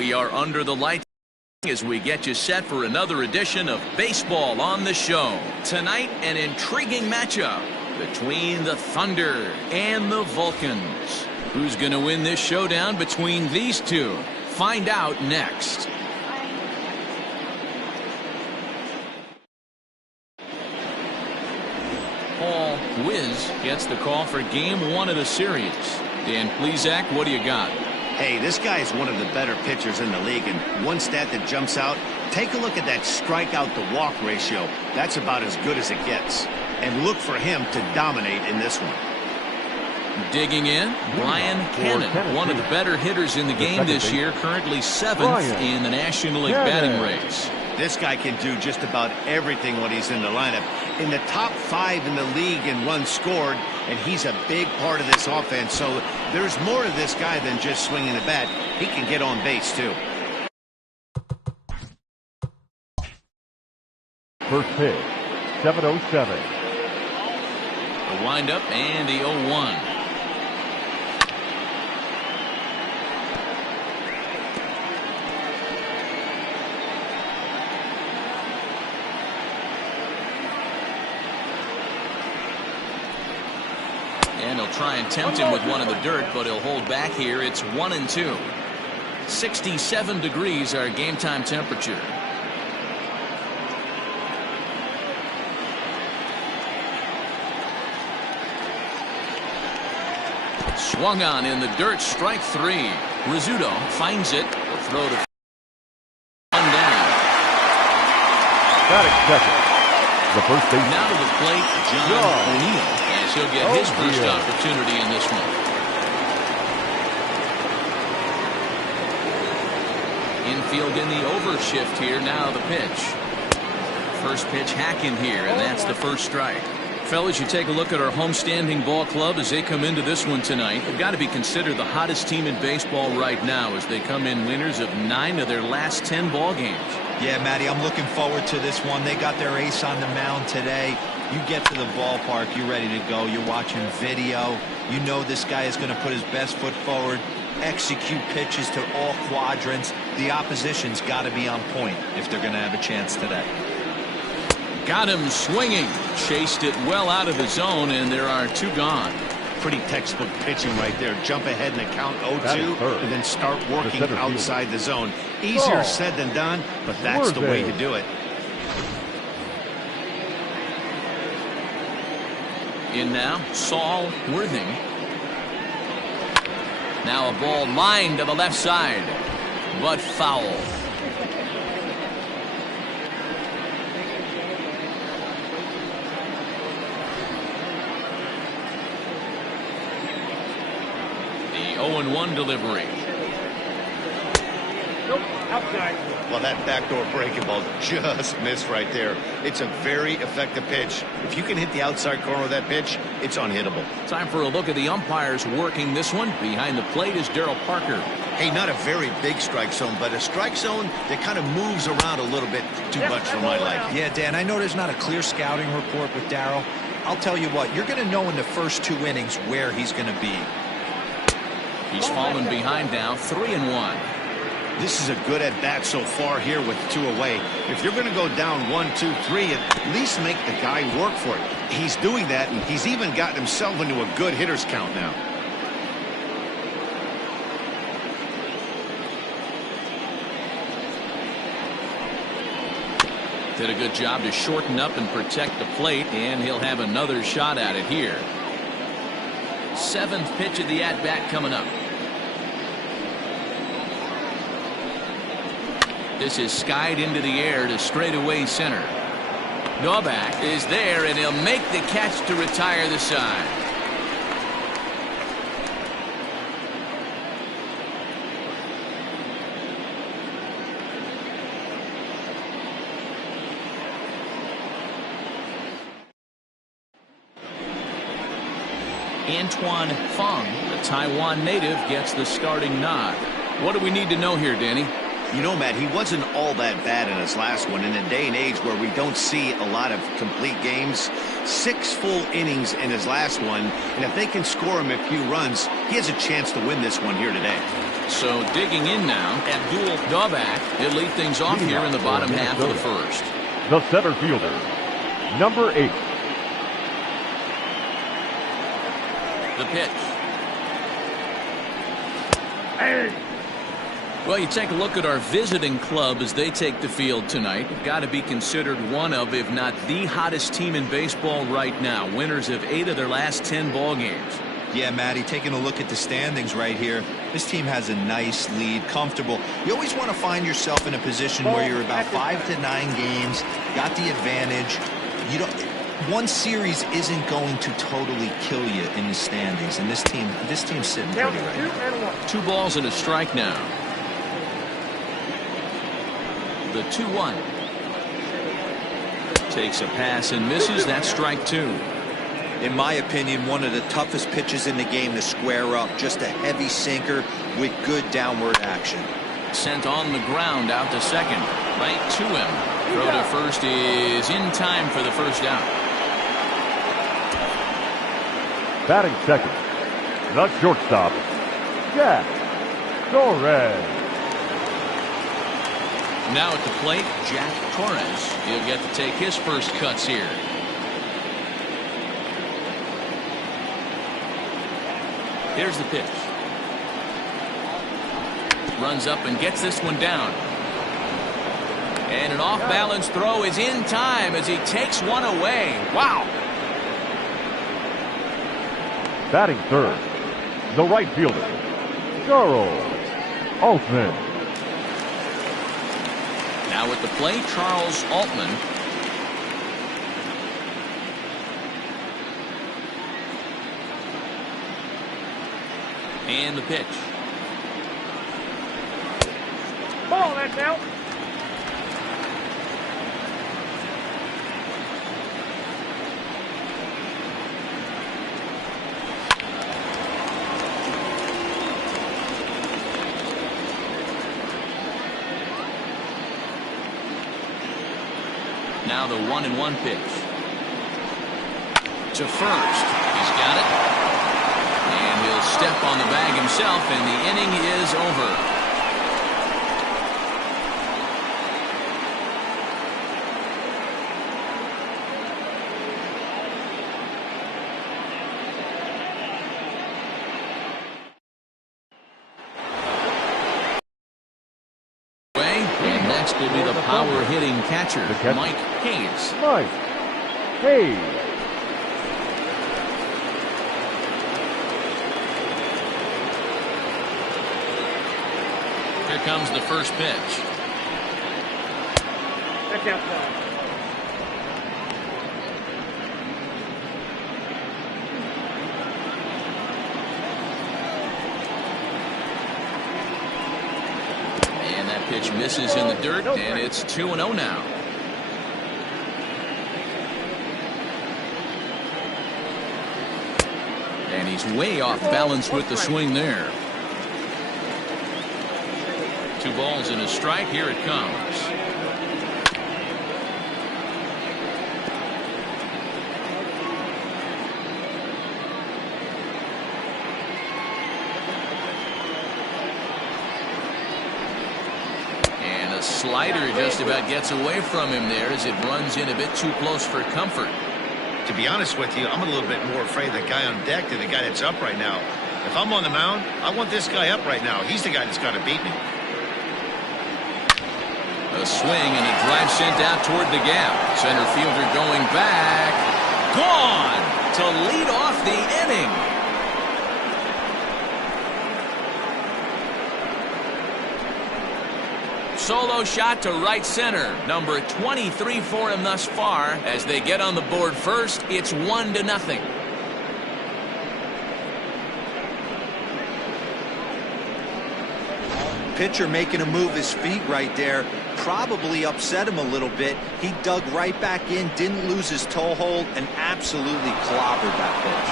We are under the lights as we get you set for another edition of Baseball on the Show. Tonight, an intriguing matchup between the Thunder and the Vulcans. Who's going to win this showdown between these two? Find out next. Paul Wiz gets the call for game 1 of the series. Dan Plesac, what do you got? Hey, this guy is one of the better pitchers in the league, and one stat that jumps out, take a look at that strikeout to walk ratio. That's about as good as it gets. And look for him to dominate in this one. Digging in, Brian Cannon, one of the better hitters in the game this year, currently 7th in the National League batting race. This guy can do just about everything when he's in the lineup. In the top 5 in the league in runs scored, and he's a big part of this offense. So there's more to this guy than just swinging the bat. He can get on base, too. First pitch, 7:07. The windup and the 0-1. And he'll try and tempt him with one in the dirt, but he'll hold back here. It's 1-2. 67 degrees our game time temperature. Swung on in the dirt, strike 3. Rizzuto finds it. The throw to one down. Got it, second. The first base. Now to the plate, John O'Neill, as he'll get his first opportunity in this one. Infield in the overshift here. Now the pitch. First pitch hacking here, and that's the first strike. Fellas, you take a look at our homestanding ball club as they come into this one tonight. They've got to be considered the hottest team in baseball right now as they come in winners of 9 of their last 10 ball games. Yeah, Matty, I'm looking forward to this one. They got their ace on the mound today. You get to the ballpark, you're ready to go. You're watching video. You know this guy is going to put his best foot forward, execute pitches to all quadrants. The opposition's got to be on point if they're going to have a chance today. Got him swinging. Chased it well out of the zone, and there are 2 gone. Pretty textbook pitching right there. Jump ahead in the count 0-2 and then start working outside the zone. Easier said than done, but that's the way to do it. In now, Saul Worthing. Now a ball lined to the left side, but foul. The 0-1 delivery. Well, that backdoor breaking ball just missed right there. It's a very effective pitch. If you can hit the outside corner of that pitch, it's unhittable. Time for a look at the umpires working this one. Behind the plate is Darryl Parker. Hey, not a very big strike zone, but a strike zone that kind of moves around a little bit too much for my liking. Yeah, Dan, I know there's not a clear scouting report with Darryl. I'll tell you what, you're going to know in the first 2 innings where he's going to be. He's fallen behind now, 3-1. This is a good at-bat so far here with 2 away. If you're going to go down 1, 2, 3, at least make the guy work for it. He's doing that, and he's even gotten himself into a good hitter's count now. Did a good job to shorten up and protect the plate, and he'll have another shot at it here. 7th pitch of the at-bat coming up. This is skied into the air to straightaway center. Novak is there, and he'll make the catch to retire the side. Antoine Fong, the Taiwan native, gets the starting nod. What do we need to know here, Danny? You know, Matt, he wasn't all that bad in his last one. In a day and age where we don't see a lot of complete games, 6 full innings in his last one, and if they can score him a few runs, he has a chance to win this one here today. So digging in now, Abdul Dovak. He'll lead things off here in the bottom half of the first. The center fielder, number 8. The pitch. Well, you take a look at our visiting club as they take the field tonight. Got to be considered one of, if not the hottest team in baseball right now. Winners of 8 of their last 10 ball games. Yeah, Matty, taking a look at the standings right here, this team has a nice lead, comfortable. You always want to find yourself in a position where you're about 5 to 9 games, got the advantage. You don't. One series isn't going to totally kill you in the standings, and this team's sitting pretty right now. 2 balls and a strike now. The 2-1. Takes a pass and misses. That's strike 2. In my opinion, one of the toughest pitches in the game to square up. Just a heavy sinker with good downward action. Sent on the ground out to second. Right to him. Throw to first is in time for the first out. Batting second, the shortstop, Jack Torres. Now at the plate, Jack Torres. He'll get to take his first cuts here. Here's the pitch. Runs up and gets this one down. And an off-balance throw is in time as he takes one away. Wow. Batting third, the right fielder, Charles Altman. Now at the plate, Charles Altman. And the pitch. Ball, that's out. Now the 1-1 pitch. To first. He's got it. And he'll step on the bag himself, and the inning is over. And next will be the power hitting catcher, Mike Hayes. Mike Hayes. Here comes the first pitch. That's outside. And that pitch misses in the dirt, and it's 2-0 now. And he's way off balance with the swing there. 2 balls and a strike. Here it comes. And a slider just about gets away from him there as it runs in a bit too close for comfort. To be honest with you, I'm a little bit more afraid of the guy on deck than the guy that's up right now. If I'm on the mound, I want this guy up right now. He's the guy that's got to beat me. A swing and a drive sent out toward the gap. Center fielder going back. Gone to lead off the inning. Solo shot to right center. Number 23 for him thus far. As they get on the board first, it's 1-0. Pitcher making a move his feet right there. Probably upset him a little bit. He dug right back in, didn't lose his toe hold, and absolutely clobbered that pitch.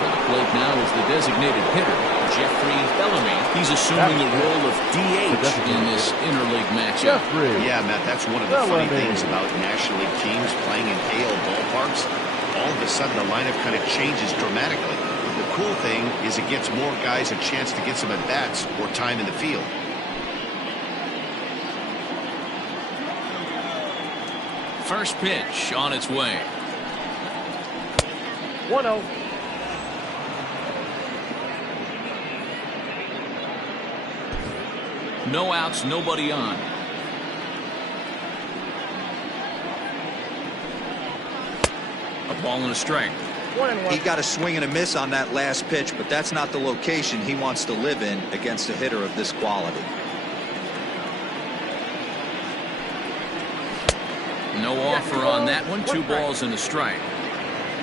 For the plate now is the designated hitter, Jeffrey Bellamy. He's assuming the role of DH in this interleague matchup. Yeah, Matt, that's one of the funny things about National League teams playing in AL ballparks. All of a sudden, the lineup kind of changes dramatically. The cool thing is it gets more guys a chance to get some at-bats or time in the field. First pitch on its way. 1-0. No outs, nobody on. A ball and a strike. 1-1. He got a swing and a miss on that last pitch, but that's not the location he wants to live in against a hitter of this quality. No offer on that one. 2 balls and a strike.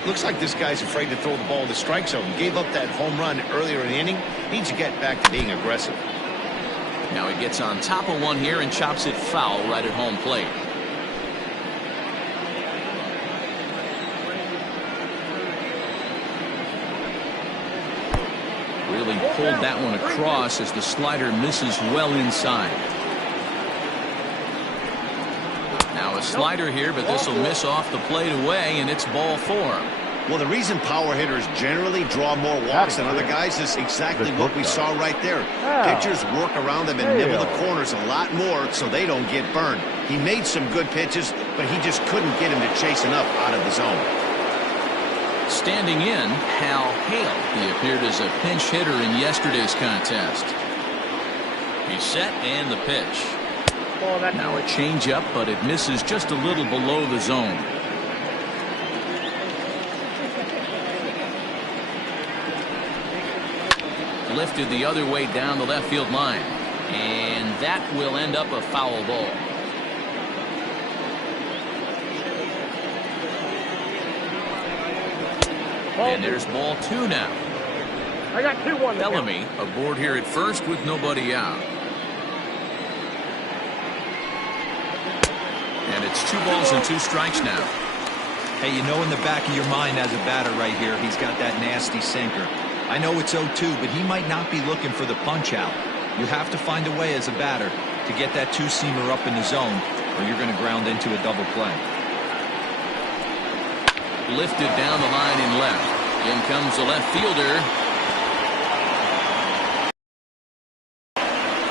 Looks like this guy's afraid to throw the ball in the strike zone. Gave up that home run earlier in the inning. Needs to get back to being aggressive. Now he gets on top of one here and chops it foul right at home plate. Really pulled that one across as the slider misses well inside. Now a slider here, but this will miss off the plate away, and it's ball 4. Well, the reason power hitters generally draw more walks than other guys is exactly what we saw right there. Pitchers work around them and nibble the corners a lot more so they don't get burned. He made some good pitches, but he just couldn't get him to chase enough out of the zone. Standing in, Hal Hale. He appeared as a pinch hitter in yesterday's contest. He's set and the pitch. Now a changeup, but it misses just a little below the zone. Lifted the other way down the left field line, and that will end up a foul ball. And there's ball 2 now. I got 2-1. Bellamy aboard here at first with nobody out. And it's 2 balls and 2 strikes now. Hey, you know in the back of your mind as a batter right here, he's got that nasty sinker. I know it's 0-2, but he might not be looking for the punch out. You have to find a way as a batter to get that 2-seamer up in the zone, or you're going to ground into a double play. Lifted down the line in left. In comes the left fielder.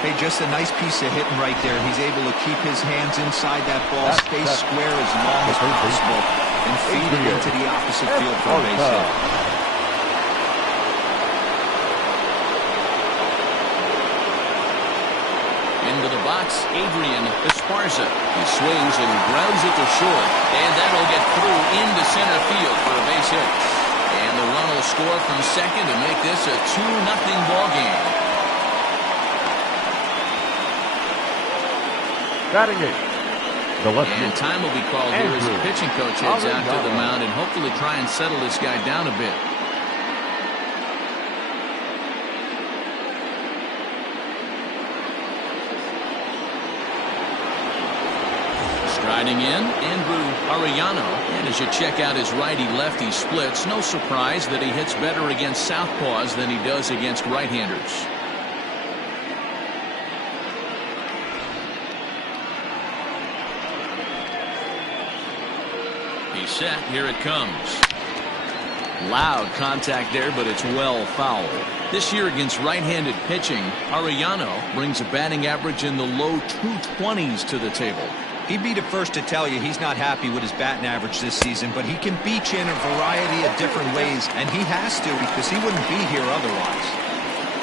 Hey, just a nice piece of hitting right there. He's able to keep his hands inside that ball, stay square as long as possible, and feed it into the opposite field for a base hit. Into the box, Adrian Esparza. He swings and grounds it to short, and that'll get through into center field for a base hit. And the run will score from second to make this a 2-0 ball game. Batting it. And time will be called here as the pitching coach heads out to the mound and hopefully try and settle this guy down a bit. Striding in, Andrew Arellano. And as you check out his righty-lefty splits, no surprise that he hits better against southpaws than he does against right-handers. He's set. Here it comes. Loud contact there, but it's well fouled. This year against right-handed pitching, Arellano brings a batting average in the low 220s to the table. He'd be the first to tell you he's not happy with his batting average this season, but he can beat you in a variety of different ways, and he has to because he wouldn't be here otherwise.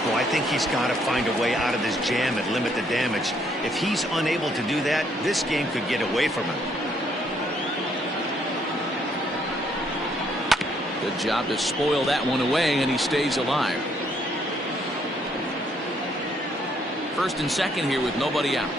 Well, I think he's got to find a way out of this jam and limit the damage. If he's unable to do that, this game could get away from him. Good job to spoil that one away, and he stays alive. First and second here with nobody out.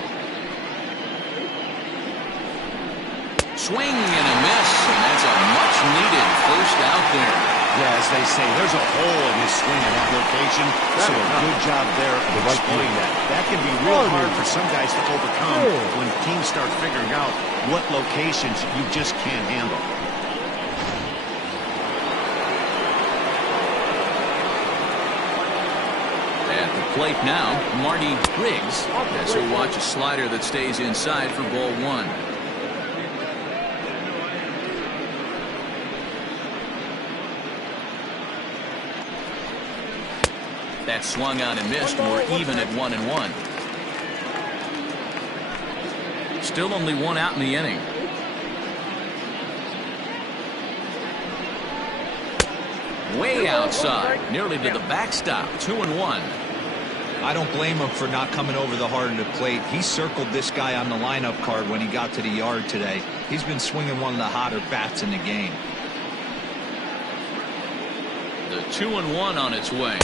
Swing and a miss, and that's a much-needed first out there. Yeah, as they say, there's a hole in his swing in that location, so a good job there of exploiting that. That can be real hard for some guys to overcome when teams start figuring out what locations you just can't handle. At the plate now, Marty Briggs, as he'll watch a slider that stays inside for ball 1. That swung on and missed. We're even at 1-1. Still only one out in the inning. Way outside, nearly to the backstop. 2-1. I don't blame him for not coming over the heart of the plate. He circled this guy on the lineup card when he got to the yard today. He's been swinging one of the hotter bats in the game. The 2-1 on its way.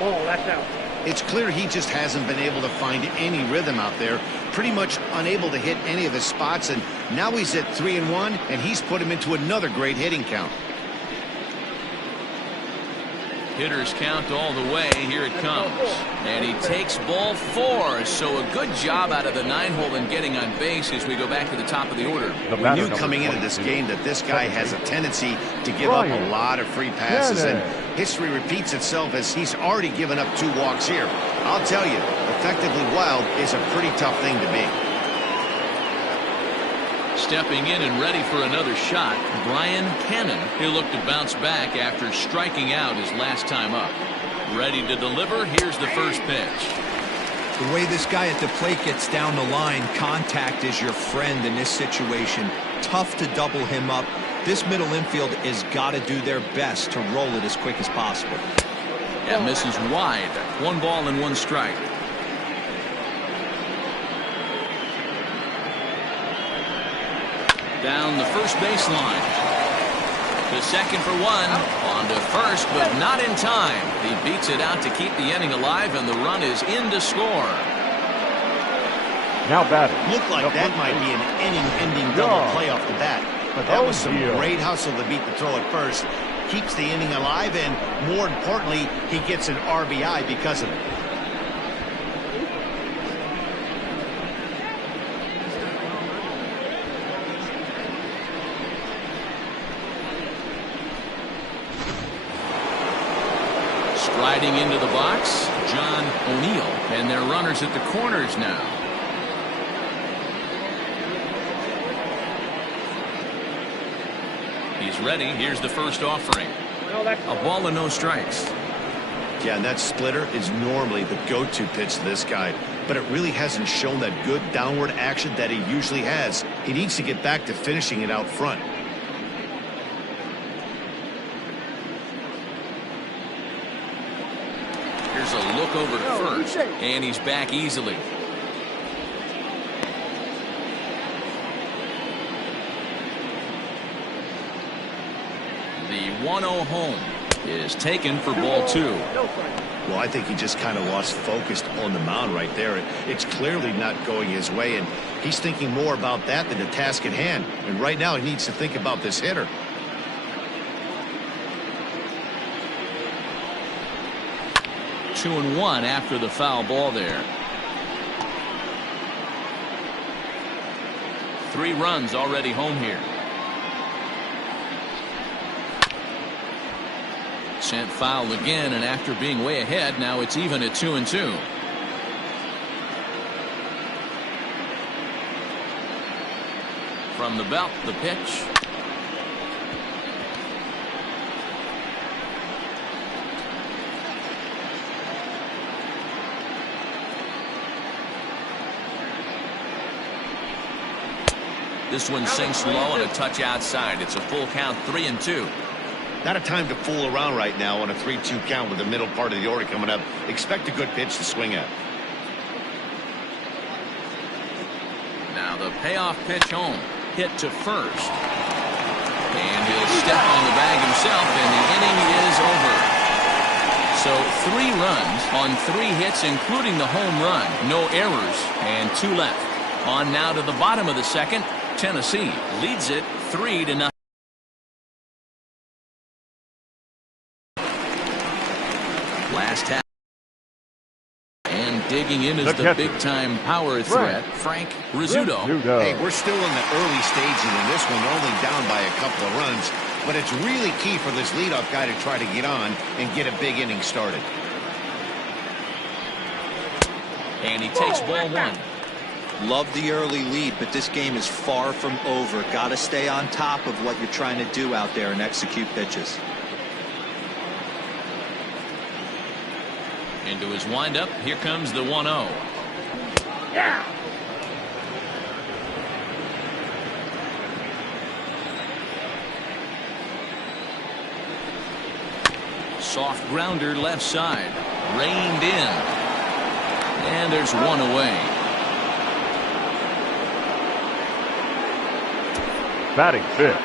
Oh, that's out. It's clear he just hasn't been able to find any rhythm out there. Pretty much unable to hit any of his spots, and now he's at 3-1, and he's put him into another great hitting count. Hitters count all the way. Here it comes. And he takes ball 4. So a good job out of the 9-hole in getting on base as we go back to the top of the order. We knew coming into this game that this guy has a tendency to give up a lot of free passes, and history repeats itself as he's already given up 2 walks here. I'll tell you, effectively wild is a pretty tough thing to be. Stepping in and ready for another shot, Brian Cannon. He'll look to bounce back after striking out his last time up. Ready to deliver. Here's the first pitch. The way this guy at the plate gets down the line, contact is your friend in this situation. Tough to double him up. This middle infield has got to do their best to roll it as quick as possible. That misses wide. 1 ball and 1 strike. Down the first baseline. To second for 1. On to first, but not in time. He beats it out to keep the inning alive, and the run is in to score. Now batting. Looked like that might be an inning-ending double play off the bat. But that was some great hustle to beat the throw at first. Keeps the inning alive, and more importantly, he gets an RBI because of it. Riding into the box, John O'Neill, and their runners at the corners now. He's ready. Here's the first offering. A ball and no strikes. Yeah, and that splitter is normally the go-to pitch to this guy, but it really hasn't shown that good downward action that he usually has. He needs to get back to finishing it out front. Here's a look over to first, and he's back easily. The 1-0 home is taken for ball 2. Well, I think he just kind of lost focus on the mound right there. It's clearly not going his way, and he's thinking more about that than the task at hand. And right now he needs to think about this hitter. Two and 1 after the foul ball there. 3 runs already home here. Sent foul again, and after being way ahead, now it's even at 2 and 2. From the belt, the pitch. This one sinks low and a touch outside. It's a full count, 3 and 2. Not a time to fool around right now on a 3-2 count with the middle part of the order coming up. Expect a good pitch to swing at. Now the payoff pitch home. Hit to first. And he'll step on the bag himself, and the inning is over. So 3 runs on 3 hits, including the home run. No errors, and 2 left. On now to the bottom of the second. Tennessee leads it 3-0. Last half. And digging in is the big-time power threat, Frank Rizzuto. Hey, we're still in the early stages in this one. They're only down by a couple of runs, but it's really key for this leadoff guy to try to get on and get a big inning started. And he takes ball 1. Love the early lead, but this game is far from over. Got to stay on top of what you're trying to do out there and execute pitches. Into his windup, here comes the 1-0. Yeah. Soft grounder left side. Reined in. And there's one away. Batting fifth,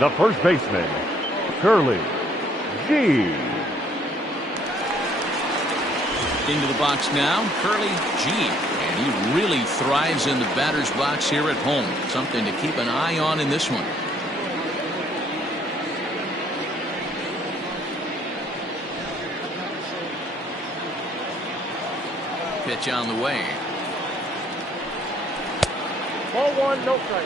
the first baseman, Curly G. Into the box now, Curly G. And he really thrives in the batter's box here at home. Something to keep an eye on in this one. Pitch on the way. Ball one, no strike.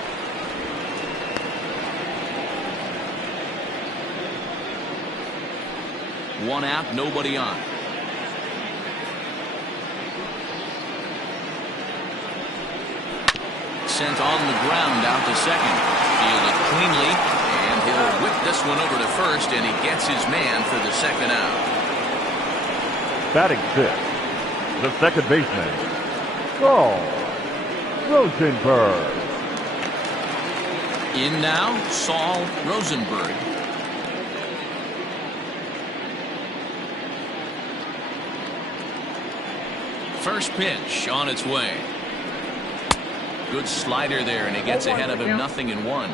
One out, nobody on. Sent on the ground out to second. Fielded cleanly, and he'll whip this one over to first, and he gets his man for the second out. Batting fifth, the second baseman, Saul Rosenberg. In now, Saul Rosenberg. First pitch on its way. Good slider there, and he gets ahead of him 0-1.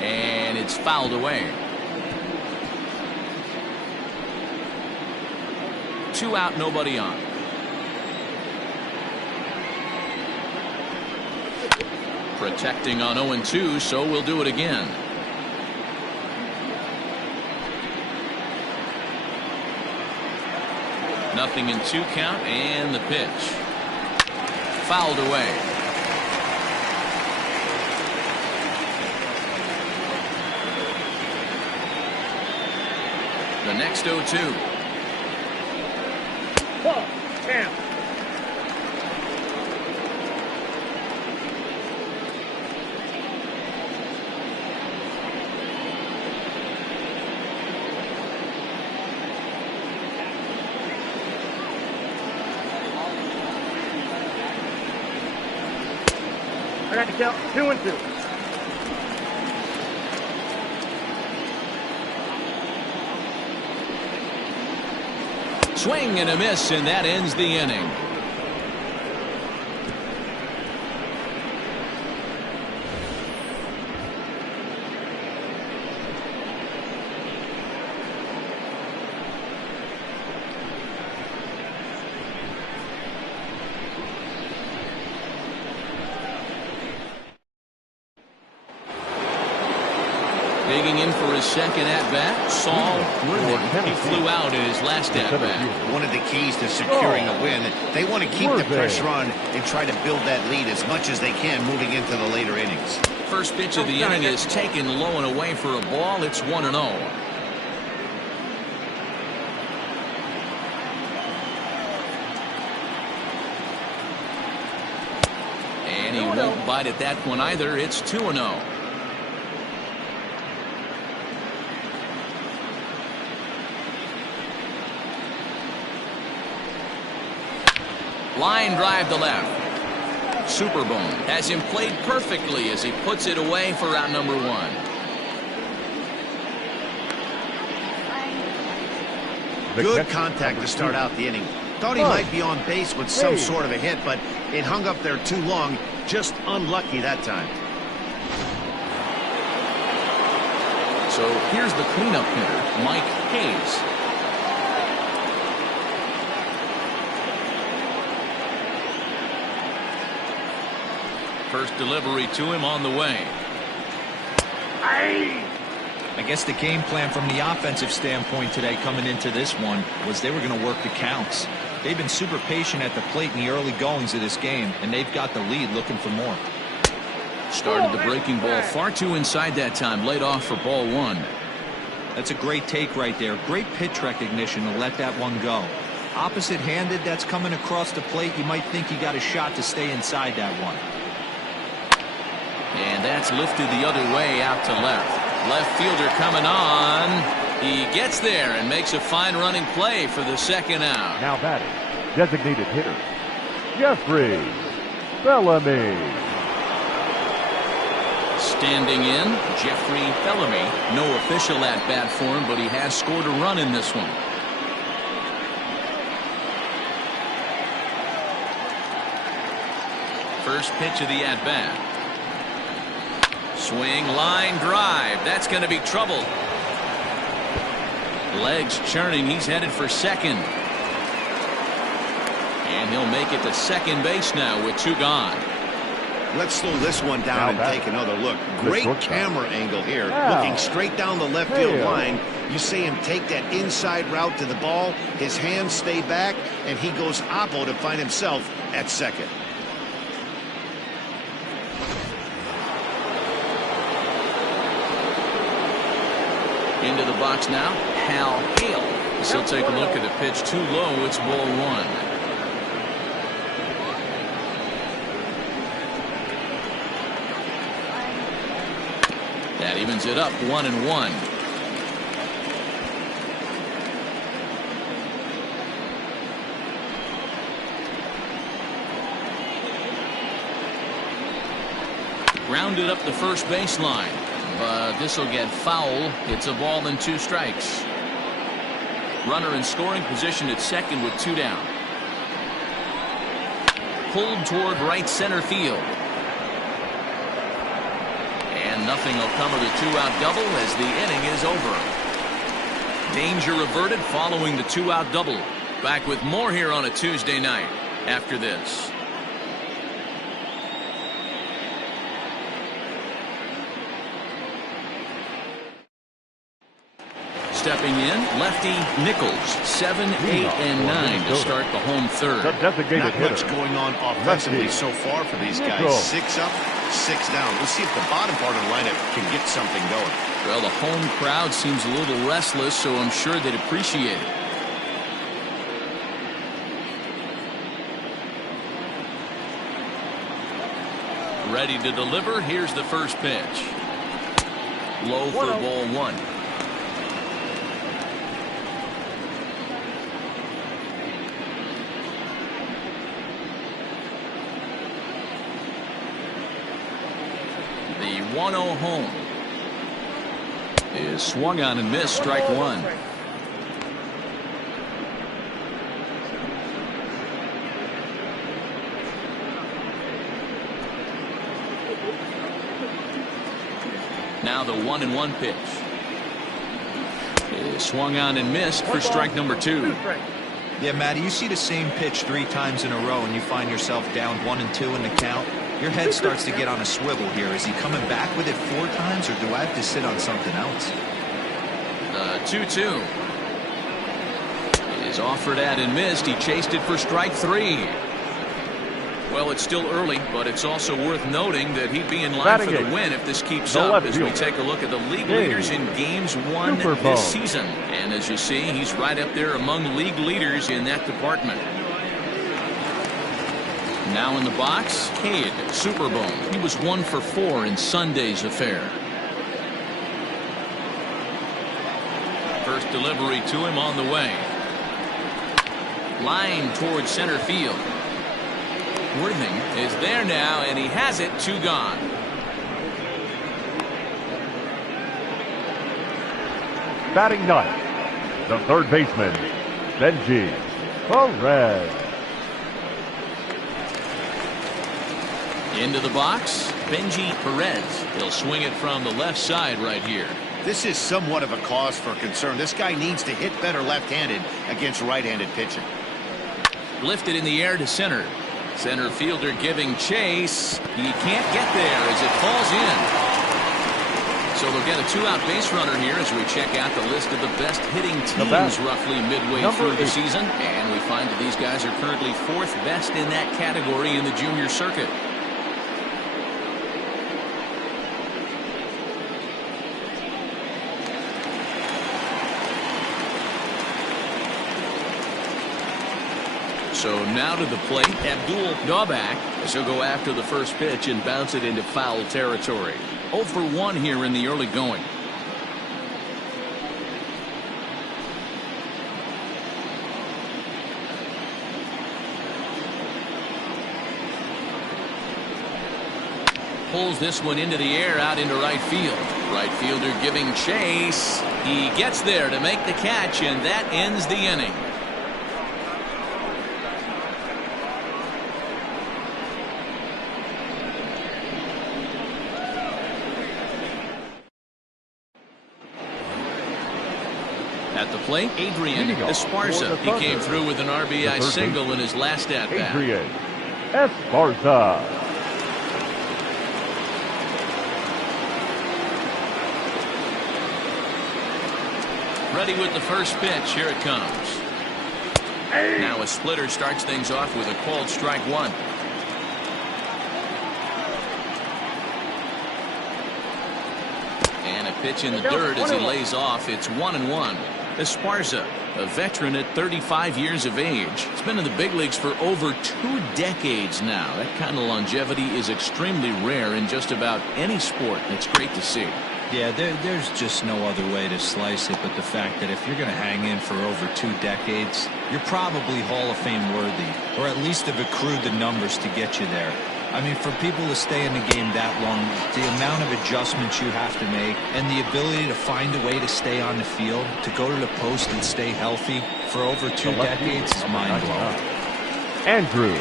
And it's fouled away. 2 out, nobody on. Protecting on 0-2, so we'll do it again. Nothing in 2 count, and the pitch. Fouled away. The next 0-2. Ball, champ. I got to count 2-2. Swing and a miss, and that ends the inning. Digging in for his second at-bat, Saul Woodward. He flew out in his last at-bat. One of the keys to securing a win, they want to keep the pressure on and try to build that lead as much as they can moving into the later innings. First pitch of the inning is taken low and away for a ball. It's 1-0. And he won't bite at that one either. It's 2-0. Line drive to left. Superbone has him played perfectly as he puts it away for out number 1. Good contact to start out the inning. Thought he might be on base with some sort of a hit, but it hung up there too long. Just unlucky that time. So here's the cleanup hitter, Mike Hayes. First delivery to him on the way. I guess the game plan from the offensive standpoint today coming into this one was they were going to work the counts. They've been super patient at the plate in the early goings of this game, and they've got the lead looking for more. Started the breaking ball far too inside that time. Laid off for ball 1. That's a great take right there. Great pitch recognition to let that one go. Opposite-handed, that's coming across the plate. You might think you got a shot to stay inside that one. And that's lifted the other way out to left. Left fielder coming on. He gets there and makes a fine running play for the second out. Now batting, designated hitter, Jeffrey Bellamy. Standing in, Jeffrey Bellamy. No official at bat for him, but he has scored a run in this one. First pitch of the at bat. Swing, line drive. That's going to be trouble. Legs churning. He's headed for second. And he'll make it to second base now with 2 gone. Let's slow this one down and take another look. Great camera angle here. Looking straight down the left field line. You see him take that inside route to the ball. His hands stay back, and he goes oppo to find himself at second. Into the box now, Hal Hale. He'll take a look at the pitch. Too low. It's ball 1. That evens it up 1-1. Grounded up the first baseline. But this will get foul. It's a ball and 2 strikes. Runner in scoring position at second with 2 down. Pulled toward right center field. And nothing will come of the 2-out double as the inning is over. Danger averted following the 2-out double. Back with more here on a Tuesday night after this. Stepping in, lefty Nichols, 7, 8, and 9 to start the home third. Not much going on offensively so far for these guys. 6 up, 6 down. We'll see if the bottom part of the lineup can get something going. Well, the home crowd seems a little restless, so I'm sure they'd appreciate it. Ready to deliver. Here's the first pitch. Low for ball 1. The 1-0 home is swung on and missed. Strike 1. Now the 1-1 pitch is swung on and missed for strike number 2. Yeah, Matty, you see the same pitch 3 times in a row and you find yourself down 1-2 in the count. Your head starts to get on a swivel here. Is he coming back with it 4 times, or do I have to sit on something else? 2-2 is offered at and missed. He chased it for strike 3. Well, it's still early, but it's also worth noting that he'd be in line for the win if this keeps up as we take a look at the league leaders in games won this season. And as you see, he's right up there among league leaders in that department. Now in the box, Cade Superbone. He was 1 for 4 in Sunday's affair. First delivery to him on the way. Line towards center field. Worthing is there now, and he has it. 2 gone. Batting 9th, the third baseman, Benji Perez. Into the box, Benji Perez. He'll swing it from the left side right here. This is somewhat of a cause for concern. This guy needs to hit better left-handed against right-handed pitching. Lifted in the air to center. Center fielder giving chase. He can't get there as it falls in. So they'll get a 2-out base runner here as we check out the list of the best hitting teams roughly midway through the season. And we find that these guys are currently 4th best in that category in the junior circuit. So now to the plate, Abdul Daubak, as he'll go after the first pitch and bounce it into foul territory. 0 for 1 here in the early going. Pulls this one into the air out into right field. Right fielder giving chase. He gets there to make the catch, and that ends the inning. At the plate, Adrian Esparza. He came through with an RBI single in his last at-bat. Adrian Esparza. Ready with the first pitch. Here it comes. Now a splitter starts things off with a called strike one. And a pitch in the dirt as he lays off. It's 1-1. Esparza, a veteran at 35 years of age. He's been in the big leagues for over 2 decades now. That kind of longevity is extremely rare in just about any sport. It's great to see. Yeah, there's just no other way to slice it but the fact that if you're going to hang in for over 2 decades, you're probably Hall of Fame worthy, or at least have accrued the numbers to get you there. I mean, for people to stay in the game that long, the amount of adjustments you have to make and the ability to find a way to stay on the field, to go to the post and stay healthy for over 2 decades is mind-blowing. Andrew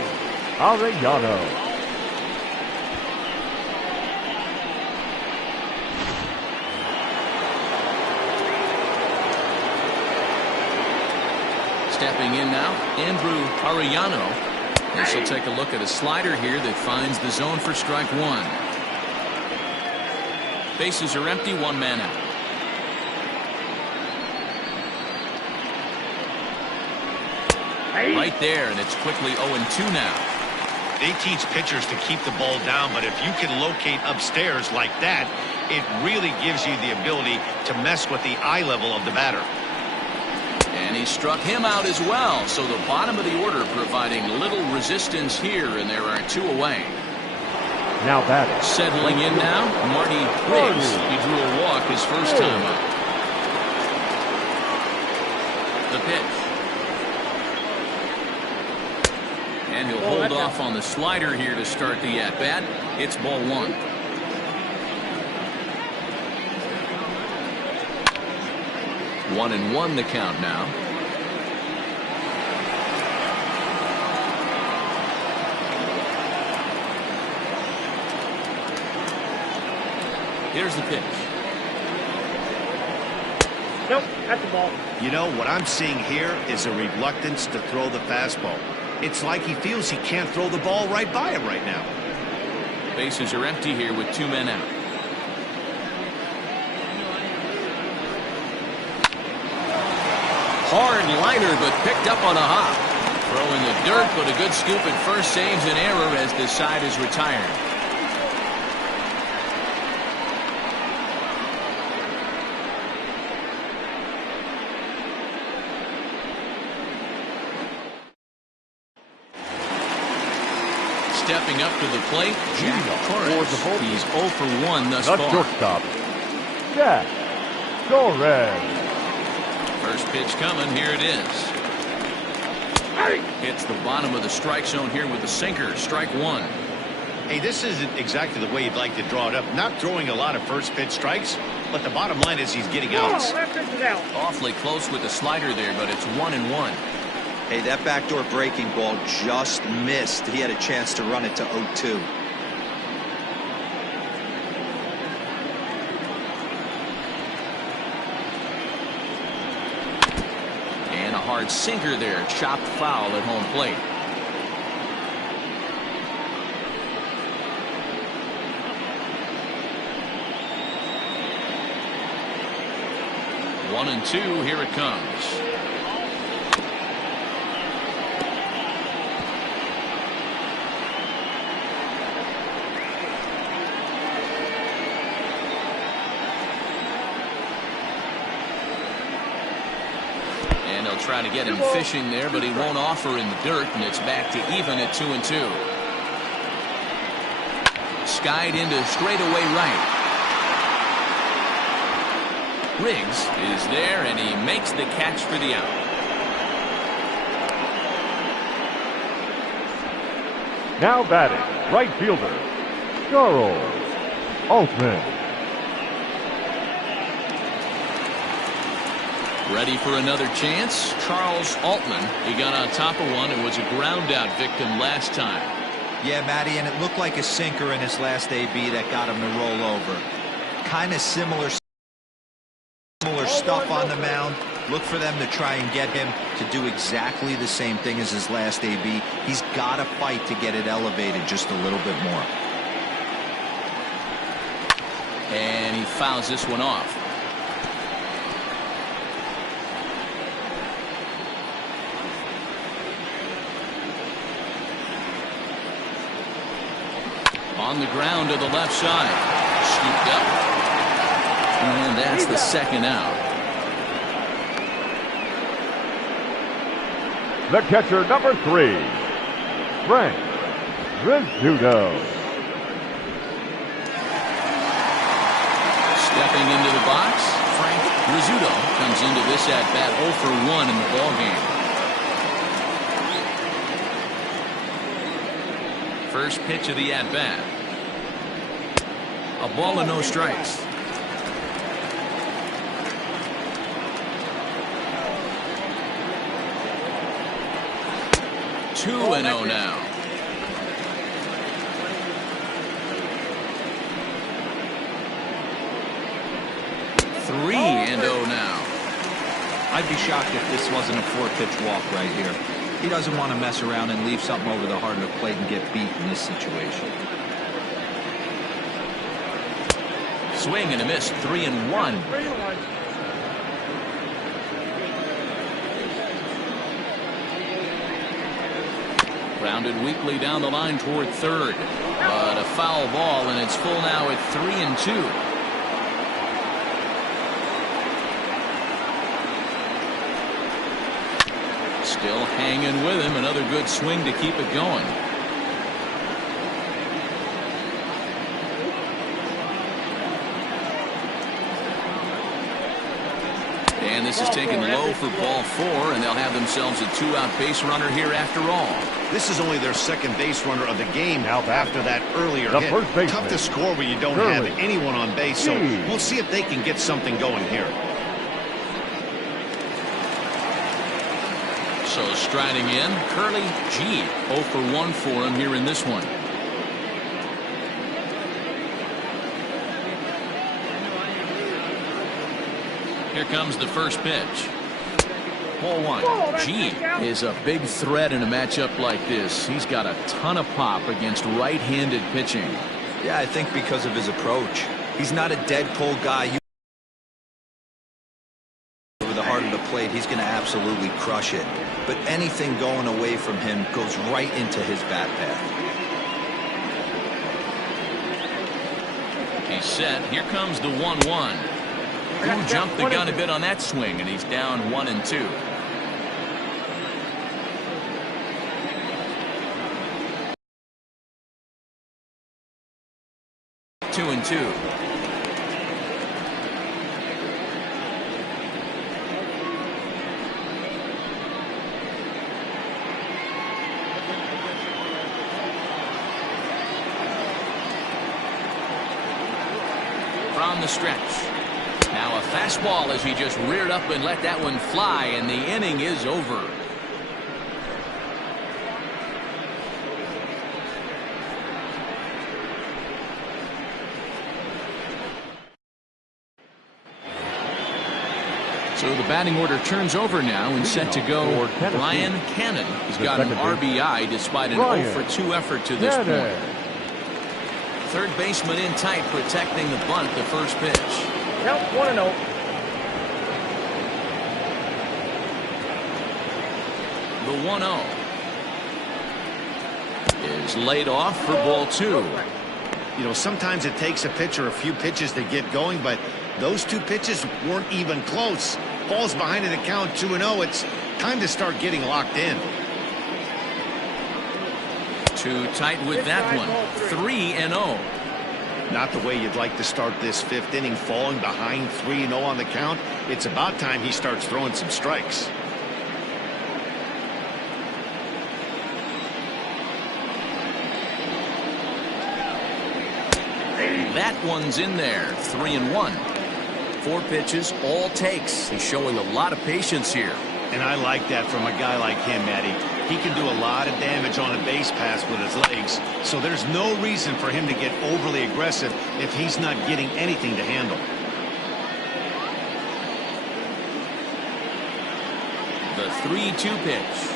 Arellano. Stepping in now, Andrew Arellano. This will take a look at a slider here that finds the zone for strike one. Bases are empty, 1 man out. Right there, and it's quickly 0-2 now. They teach pitchers to keep the ball down, but if you can locate upstairs like that, it really gives you the ability to mess with the eye level of the batter. And he struck him out as well. So the bottom of the order providing little resistance here, and there are 2 away. Now batting. Settling in now, Marty Riggs. He drew a walk his first time up. The pitch. And he'll hold off on the slider here to start the at-bat. It's ball 1. One and 1 the count now. Here's the pitch. Nope, that's the ball. You know, what I'm seeing here is a reluctance to throw the fastball. It's like he feels he can't throw the ball right by him right now. Bases are empty here with 2 men out. Hard liner, but picked up on a hop. Throw in the dirt, but a good scoop at first saves an error as this side is retired. Stepping up to the plate, Jack Torres. He's 0 for 1 thus The far. shortstop, Jack Torres. First pitch coming. Here it is. Hits the bottom of the strike zone here with the sinker. Strike 1. Hey, this isn't exactly the way you'd like to draw it up. Not throwing a lot of first pitch strikes, but the bottom line is he's getting outs. That pitch is out. Awfully close with the slider there, but it's 1-1. Hey, that backdoor breaking ball just missed. He had a chance to run it to 0-2. And a hard sinker there, chopped foul at home plate. One and 2, here it comes. they'll try to get him fishing there, but he won't offer in the dirt, and it's back to even at 2-2. Skied into straightaway right. Riggs is there, and he makes the catch for the out. Now batting, right fielder, Charles Altman. Ready for another chance. Charles Altman. He got on top of one and was a ground out victim last time. Yeah, Matty, and it looked like a sinker in his last AB that got him to roll over. Kind of similar stuff on the mound. Look for them to try and get him to do exactly the same thing as his last AB. He's got to fight to get it elevated just a little bit more. And he fouls this one off. On the ground to the left side. Scooped up. And that's the second out. The catcher, number 3, Frank Rizzuto. Stepping into the box, Frank Rizzuto comes into this at-bat 0 for 1 in the ballgame. First pitch of the at-bat. A ball and no strikes. 2-0 now. Three and 0 now. I'd be shocked if this wasn't a 4-pitch walk right here. He doesn't want to mess around and leave something over the heart of the plate and get beat in this situation. Swing and a miss. 3-1. Grounded weakly down the line toward third, but a foul ball, and it's full now at 3-2. Still hanging with him. Another good swing to keep it going. And this is taken low for ball 4, and they'll have themselves a 2-out base runner here after all. This is only their second base runner of the game now after that earlier hit. First baseman, tough to score when you don't have anyone on base, so we'll see if they can get something going here. So striding in, Curly G. 0 for 1 for him here in this one. Here comes the first pitch. Ball 1. G is a big threat in a matchup like this. He's got a ton of pop against right-handed pitching. Yeah, I think because of his approach. He's not a dead pull guy. Over the heart of the plate, he's going to absolutely crush it. But anything going away from him goes right into his bat path. He's set. Here comes the 1-1. Who jumped the gun a bit on that swing, and he's down 1-2. Two and 2. From the stretch. Now a fastball as he just reared up and let that one fly, and the inning is over. So the batting order turns over now and set to go. Brian Cannon. He's got an RBI despite an 0 for 2 effort to this point. Third baseman in tight, protecting the bunt, the first pitch. Yep, 1-0. The 1-0 is laid off for ball 2. You know, sometimes it takes a pitcher a few pitches to get going, but those 2 pitches weren't even close. falls behind in the count 2-0. It's time to start getting locked in. Too tight with that one. 3-0. Not the way you'd like to start this fifth inning, falling behind 3-0 on the count. It's about time he starts throwing some strikes. That one's in there. 3-1. 4 pitches, all takes. He's showing a lot of patience here. And I like that from a guy like him, Matty. He can do a lot of damage on a base pass with his legs, so there's no reason for him to get overly aggressive if he's not getting anything to handle. The 3-2 pitch.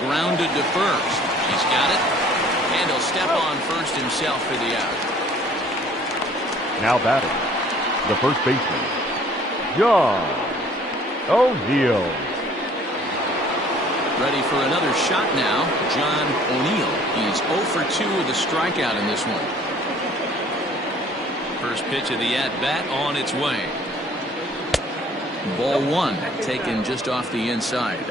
Grounded to first. He's got it. And he'll step on first himself for the out. Now batting, the first baseman, John O'Neill. Ready for another shot now. John O'Neill. He's 0 for 2 with a strikeout in this one. First pitch of the at-bat on its way. Ball 1, taken just off the inside.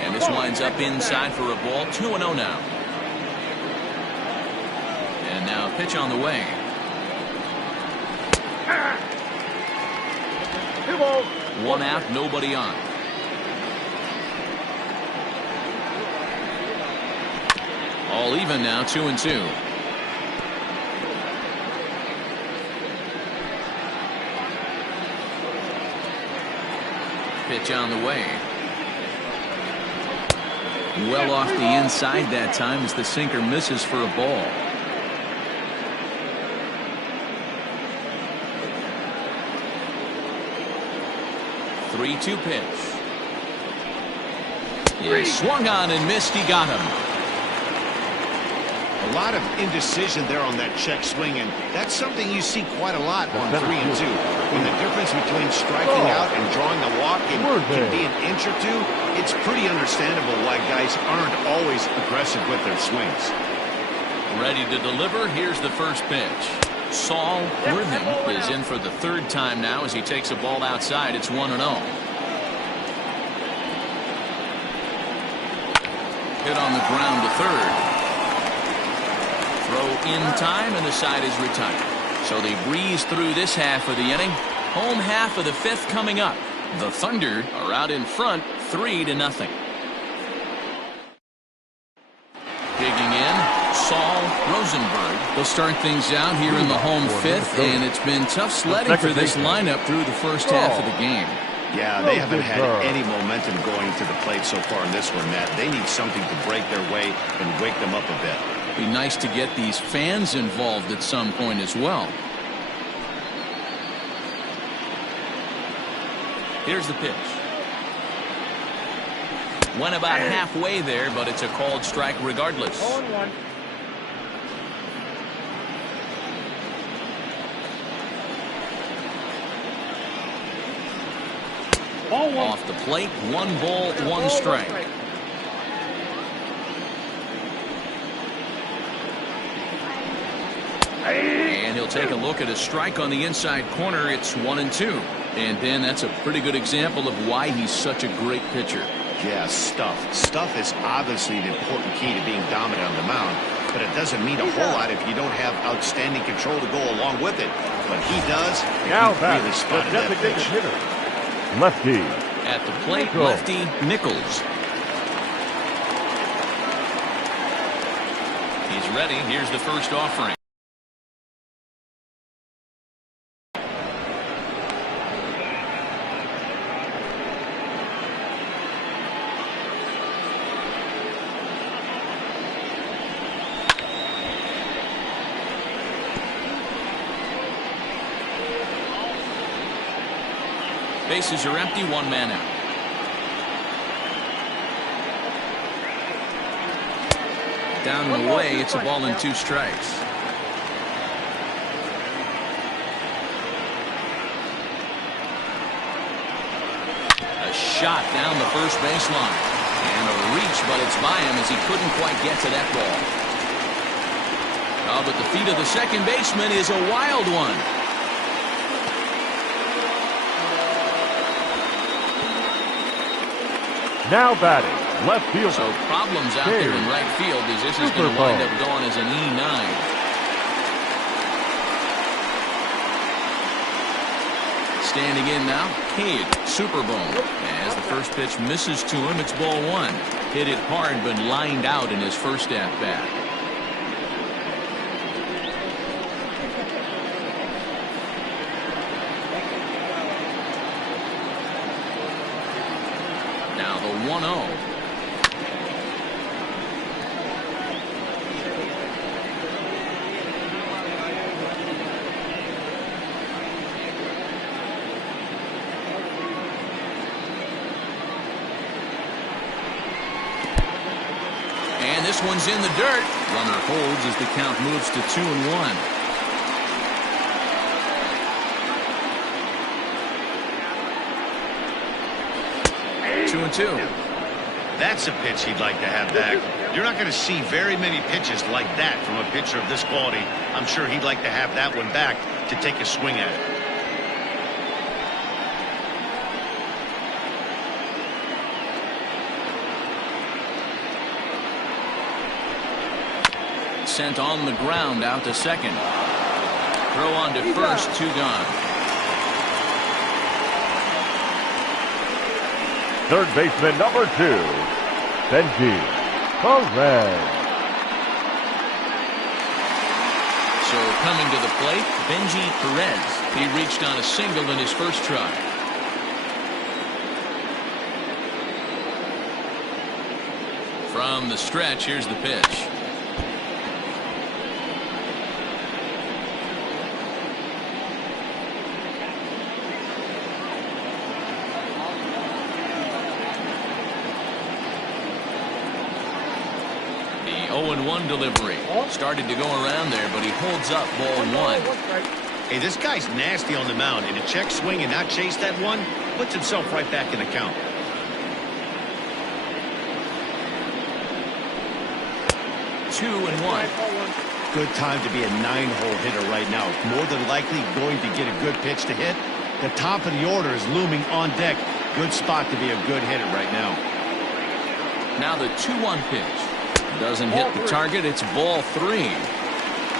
And this winds up inside for a ball. 2-0 now. And now pitch on the way. 2 balls. 1 out, nobody on. All even now, 2-2. Pitch on the way. Well off the inside that time as the sinker misses for a ball. Three-two pitch. He swung on and missed. He got him. A lot of indecision there on that check swing, and that's something you see quite a lot on 3-2. When the difference between striking out and drawing a walk can be an inch or two, it's pretty understandable why guys aren't always aggressive with their swings. Ready to deliver. Here's the first pitch. Saul Worthing is in for the 3rd time now as he takes a ball outside. It's 1-0. Hit on the ground to third. Throw in time, and the side is retired. So they breeze through this half of the inning. Home half of the 5th coming up. The Thunder are out in front, 3-0. Digging in, Saul Rosenberg. They'll start things out here in the home 5th, and it's been tough sledding for this lineup through the first half of the game. Yeah, they haven't had any momentum going to the plate so far in this one, Matt. They need something to break their way and wake them up a bit. Be nice to get these fans involved at some point as well. Here's the pitch. Went about halfway there, but it's a called strike regardless. 0-1. Off the plate, 1 ball, 1 strike. And he'll take a look at a strike on the inside corner. It's 1-2. And Ben, that's a pretty good example of why he's such a great pitcher. Yeah, stuff. Stuff is obviously an important key to being dominant on the mound, but it doesn't mean a whole lot if you don't have outstanding control to go along with it. But he does, and Now he really spotted that pitch. hitter, lefty. At the plate, lefty Nichols. He's ready. Here's the first offering. Bases are empty, 1 man out. Down and away, it's a ball and 2 strikes. shot down the first baseline. And a reach, but it's by him as he couldn't quite get to that ball. Oh, but the feet of the second baseman is a wild one. Now batting, left field. So problems out there in right field as this is going to wind up going as an E9. Standing in now, Cade Superbone. As the first pitch misses to him, it's ball one. Hit it hard, but lined out in his first at-bat. Now the 1-0. And this one's in the dirt. Runner holds as the count moves to 2-1. Two. That's a pitch he'd like to have back. You're not going to see very many pitches like that from a pitcher of this quality. I'm sure he'd like to have that one back to take a swing at it. Sent on the ground out to second. Throw on to first, 2 gone. Third baseman number 2, Benji Perez. So coming to the plate, Benji Perez. He reached on a single in his first try. From the stretch, here's the pitch. The 0-1 delivery. Started to go around there, but he holds up ball one. Hey, this guy's nasty on the mound, and to check swing and not chase that one, puts himself right back in the count. Two and one. Good time to be a 9-hole hitter right now. More than likely going to get a good pitch to hit. The top of the order is looming on deck. Good spot to be a good hitter right now. Now the 2-1 pitch. Doesn't hit the target. It's ball 3.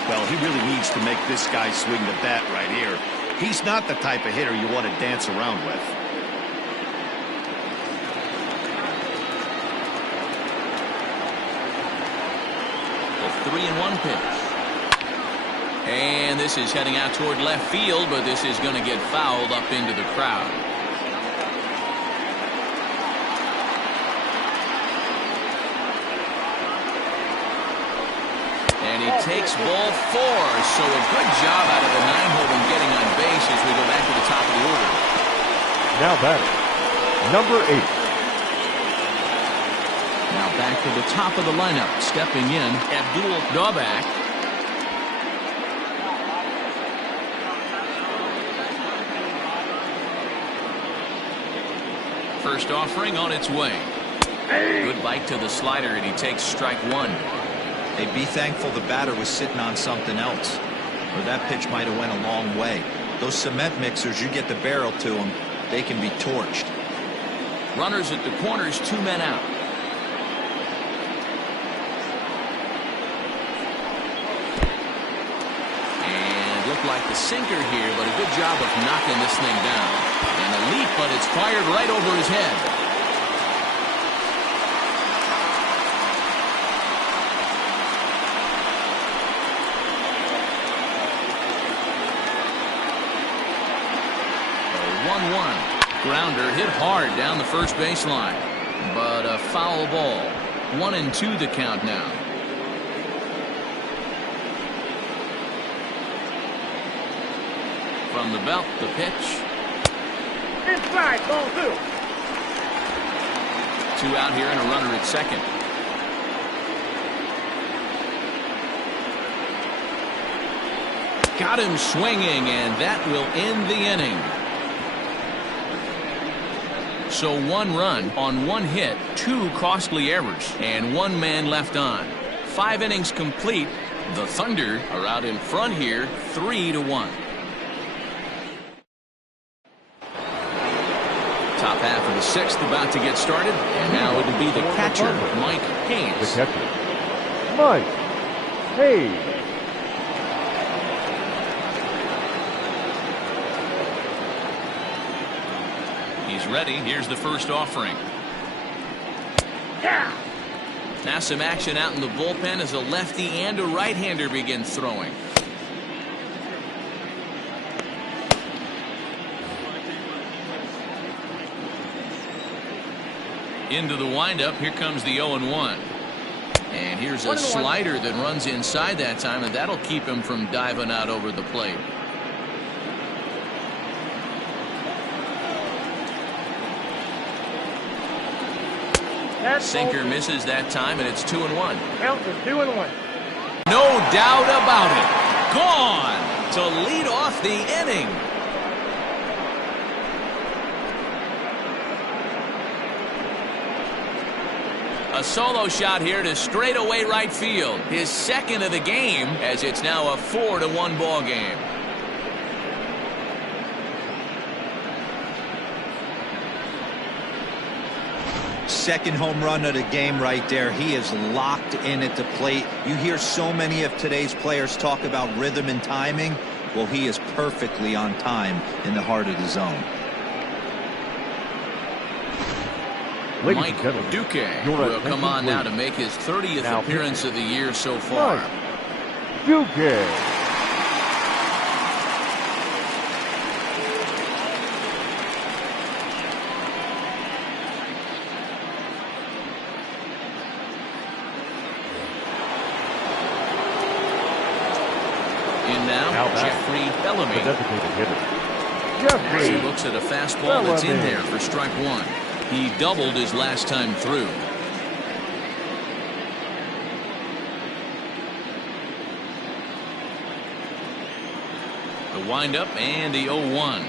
Well, he really needs to make this guy swing the bat right here. He's not the type of hitter you want to dance around with. The 3-1 pitch. And this is heading out toward left field, but this is going to get fouled up into the crowd. And he takes ball 4. So a good job out of the 9-hole in getting on base as we go back to the top of the order. Now batting, number 8. Now back to the top of the lineup. Stepping in, Abdul Daubak. First offering on its way. Good bite to the slider, and he takes strike 1. Hey, be thankful the batter was sitting on something else, or that pitch might have went a long way. Those cement mixers, you get the barrel to them, they can be torched. Runners at the corners, 2 men out. And looked like the sinker here, but a good job of knocking this thing down. And a leap, but it's fired right over his head. Grounder hit hard down the first baseline, but a foul ball. 1-2 the count now. From the belt, the pitch. Inside, ball 2. 2 out here and a runner at second. Got him swinging, and that will end the inning. So 1 run on 1 hit, 2 costly errors, and 1 man left on. 5 innings complete. The Thunder are out in front here, 3-1. Top half of the 6th about to get started, and now it'll be the catcher, Mike Hayes. The catcher, Mike Hayes. He's ready. Here's the first offering. Now some action out in the bullpen as a lefty and a right-hander begin throwing. Into the windup. Here comes the 0-1. And here's a slider that runs inside that time, and that'll keep him from diving out over the plate. Sinker misses that time, and it's 2-1. Count is 2-1. No doubt about it. Gone to lead off the inning. A solo shot here to straightaway right field. His second of the game, as it's now a 4-1 ball game. Second home run of the game right there. He is locked in at the plate. You hear so many of today's players talk about rhythm and timing. Well, he is perfectly on time in the heart of the zone. Mike Duque will come on now to make his 30th appearance of the year so far. Duque. In now Jeffrey Bellamy. The designated hitter. As he looks at a fastball that's in there for strike 1. He doubled his last time through. The windup and the 0-1.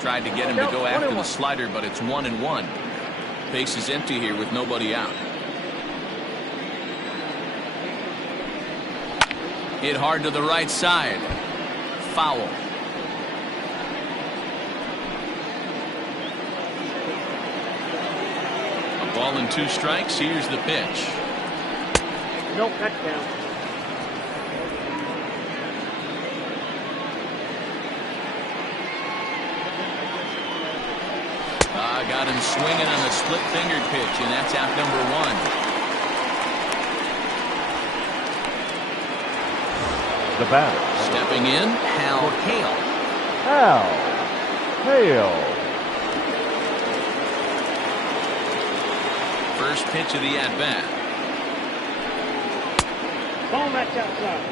Tried to get him to go after the slider, but it's 1-1. Base is empty here with nobody out. Hit hard to the right side. Foul. Ball and 2 strikes. Here's the pitch. No touchdown. Got him swinging on a split-fingered pitch, and that's out number 1. The batter. Stepping in, Hal Hale. Hal Hale. First pitch of the at-bat. Ball match outside.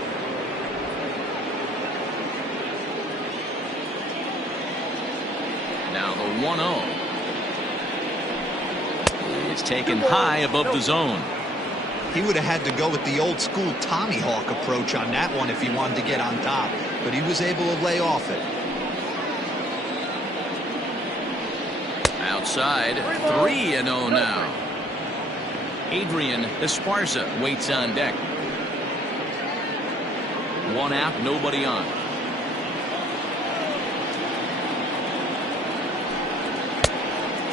Now the 1-0. It's taken high above the zone. He would have had to go with the old school Tommy Hawk approach on that one if he wanted to get on top, but he was able to lay off it. Outside, 3-0 now. Adrian Esparza waits on deck. 1 out, nobody on.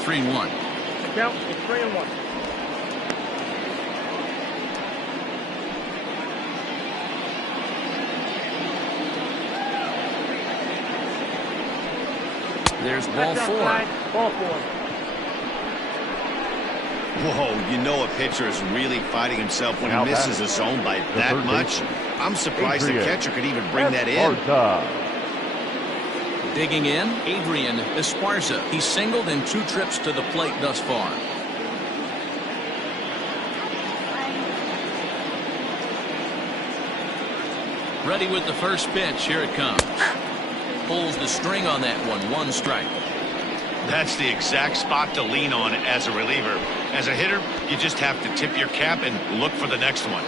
Three and 1. Count is 3-1. There's ball 4. Ball 4. Whoa, you know a pitcher is really fighting himself when he misses a zone by that much. I'm surprised the catcher could even bring that in. Digging in, Adrian Esparza. He's singled in 2 trips to the plate thus far. Ready with the first pitch. Here it comes. Pulls the string on that one. 1 strike. That's the exact spot to lean on as a reliever. As a hitter, you just have to tip your cap and look for the next one.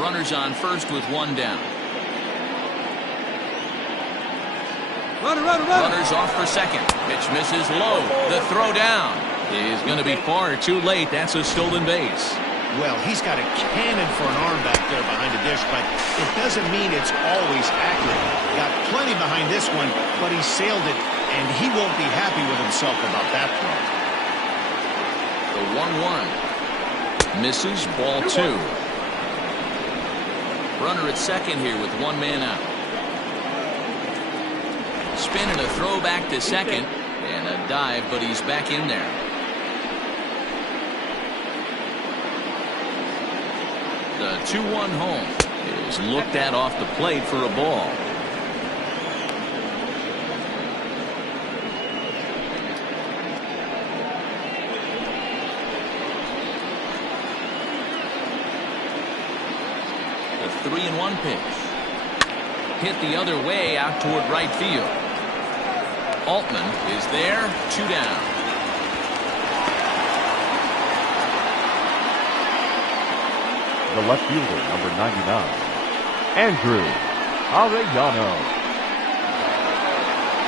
Runners on first with 1 down. Runners off for second. Pitch misses low. The throw down is going to be far too late. That's a stolen base. Well, he's got a cannon for an arm back there behind the dish, but it doesn't mean it's always accurate. Got plenty behind this one, but he sailed it, and he won't be happy with himself about that throw. The 1-1. Misses, ball 2. Runner at second here with one man out. Spin and a throw back to second, and a dive, but he's back in there. The 2-1 home is looked at off the plate for a ball. The 3-1 pitch. Hit the other way out toward right field. Altman is there, 2 down. The left fielder, number 99, Andrew Arellano.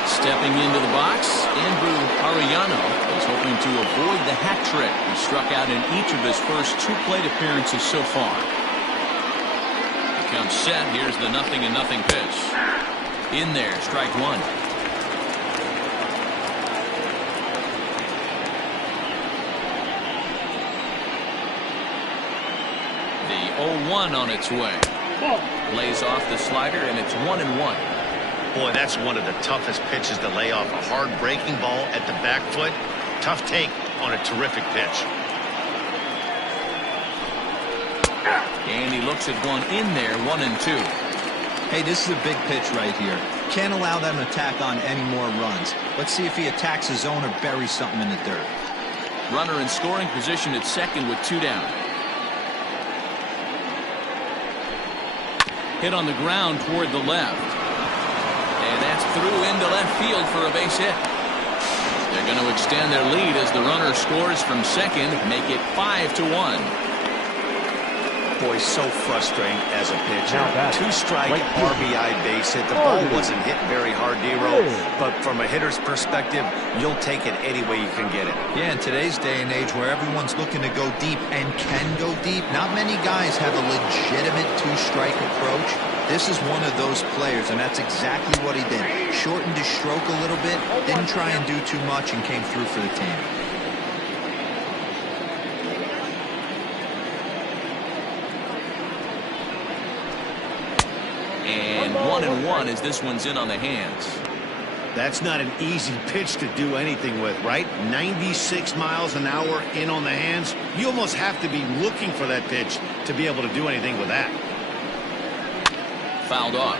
Stepping into the box, Andrew Arellano is hoping to avoid the hat trick. He struck out in each of his first 2 plate appearances so far. He comes set. Here's the 0-0 pitch. In there, strike 1. The 0-1 on its way. Lays off the slider, and it's 1-1. Boy, that's one of the toughest pitches to lay off. A hard breaking ball at the back foot. Tough take on a terrific pitch. And he looks at one in there, 1-2. Hey, this is a big pitch right here. Can't allow them to tack on any more runs. Let's see if he attacks his zone or buries something in the dirt. Runner in scoring position at second with 2 down. Hit on the ground toward the left. And that's through into left field for a base hit. They're going to extend their lead as the runner scores from second, make it 5-1. Boy, so frustrating as a pitcher. Now 2-strike RBI base hit. The ball wasn't hit very hard, D-Roll, but from a hitter's perspective, you'll take it any way you can get it. Yeah, in today's day and age where everyone's looking to go deep and can go deep, not many guys have a legitimate 2-strike approach. This is one of those players, and that's exactly what he did. Shortened his stroke a little bit, didn't try and do too much, and came through for the team. And 1-1 as this one's in on the hands. That's not an easy pitch to do anything with, right? 96 miles an hour in on the hands. You almost have to be looking for that pitch to be able to do anything with that. Fouled off.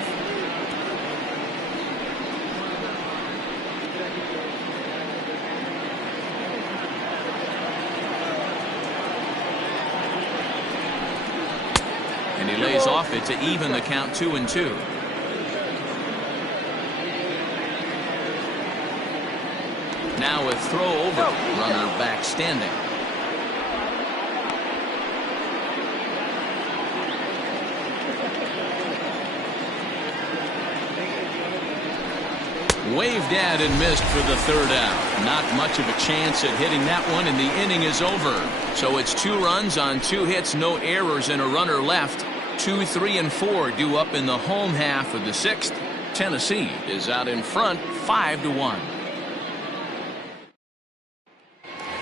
And he lays off it to even the count 2-2. Now a throw over. Runner back standing. Waved at and missed for the 3rd out. Not much of a chance at hitting that one, and the inning is over. So it's 2 runs on 2 hits, no errors, and a runner left. 2, 3, and 4 due up in the home half of the 6th. Tennessee is out in front, 5-1.